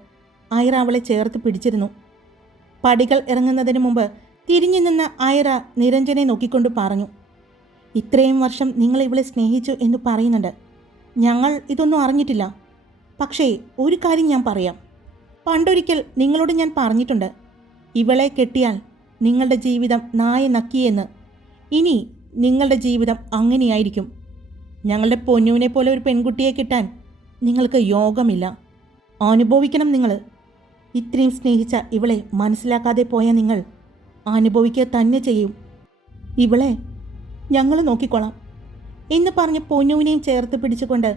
ഐറ അവളെ ചേർത്ത് പിടിച്ചിരുന്നു. പടികൾ ഇറങ്ങുന്നതിന് മുമ്പ് തിരിഞ്ഞു നിന്ന ഐറ നിരഞ്ജനെ നോക്കിക്കൊണ്ട് പറഞ്ഞു, ഇത്രയും വർഷം നിങ്ങൾ ഇവളെ സ്നേഹിച്ചു എന്ന് പറയുന്നുണ്ട്. ഞങ്ങൾ ഇതൊന്നും അറിഞ്ഞിട്ടില്ല. പക്ഷേ ഒരു കാര്യം ഞാൻ പറയാം. പണ്ടൊരിക്കൽ നിങ്ങളോട് ഞാൻ പറഞ്ഞിട്ടുണ്ട്, ഇവളെ കെട്ടിയാൽ നിങ്ങളുടെ ജീവിതം നായ നക്കിയെന്ന്. ഇനി നിങ്ങളുടെ ജീവിതം അങ്ങനെയായിരിക്കും. ഞങ്ങളുടെ പൊന്നുവിനെ പോലെ ഒരു പെൺകുട്ടിയെ കിട്ടാൻ നിങ്ങൾക്ക് യോഗമില്ല. അനുഭവിക്കണം നിങ്ങൾ. ഇത്രയും സ്നേഹിച്ച ഇവളെ മനസ്സിലാക്കാതെ പോയ നിങ്ങൾ അനുഭവിക്കുക തന്നെ ചെയ്യും. ഇവളെ ഞങ്ങൾ നോക്കിക്കൊള്ളാം എന്ന് പറഞ്ഞ് പൊന്നുവിനെയും ചേർത്ത് പിടിച്ചുകൊണ്ട്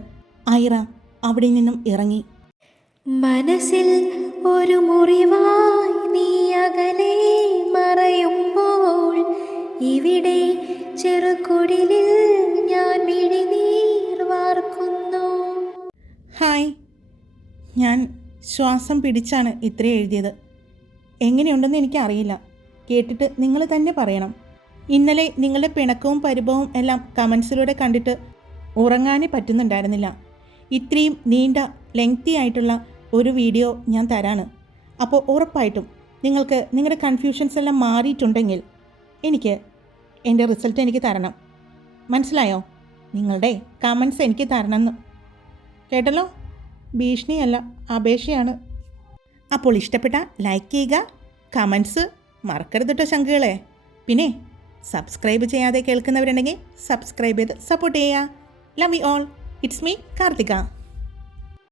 ഐറ അവിടെ നിന്നും ഇറങ്ങി. മനസ്സിൽ ഒരു മുറിവായി നീ അകലെ മറയുമ്പോൾ ഇവിടെ ചെറുകുടിലിൽ ഞാൻ മിഴിനീർ വാർക്കുന്നു. ഹായ്, ഞാൻ ശ്വാസം പിടിച്ചാണ് ഇത്രയും എഴുതിയത്. എങ്ങനെയുണ്ടെന്ന് എനിക്കറിയില്ല. കേട്ടിട്ട് നിങ്ങൾ തന്നെ പറയണം. ഇന്നലെ നിങ്ങളുടെ പിണക്കവും പരിഭവവും എല്ലാം കമൻസിലൂടെ കണ്ടിട്ട് ഉറങ്ങാനേ പറ്റുന്നുണ്ടായിരുന്നില്ല. ഇത്രയും നീണ്ട ലെങ്തി ആയിട്ടുള്ള ഒരു വീഡിയോ ഞാൻ തരാണ്. അപ്പോൾ ഉറപ്പായിട്ടും നിങ്ങൾക്ക് നിങ്ങളുടെ കൺഫ്യൂഷൻസ് എല്ലാം മാറിയിട്ടുണ്ടെങ്കിൽ എനിക്ക് എൻ്റെ റിസൾട്ട് എനിക്ക് തരണം. മനസ്സിലായോ? നിങ്ങളുടെ കമൻസ് എനിക്ക് തരണമെന്ന്. കേട്ടല്ലോ? ഭീഷണിയല്ല, അപേക്ഷയാണ്. അപ്പോൾ ഇഷ്ടപ്പെട്ട ലൈക്ക് ചെയ്യുക, കമൻസ് മറക്കരുത് കേട്ടോ ശങ്കുകളെ. പിന്നെ സബ്സ്ക്രൈബ് ചെയ്യാതെ കേൾക്കുന്നവരുണ്ടെങ്കിൽ സബ്സ്ക്രൈബ് ചെയ്ത് സപ്പോർട്ട് ചെയ്യുക. Love you all. It's me Karthika.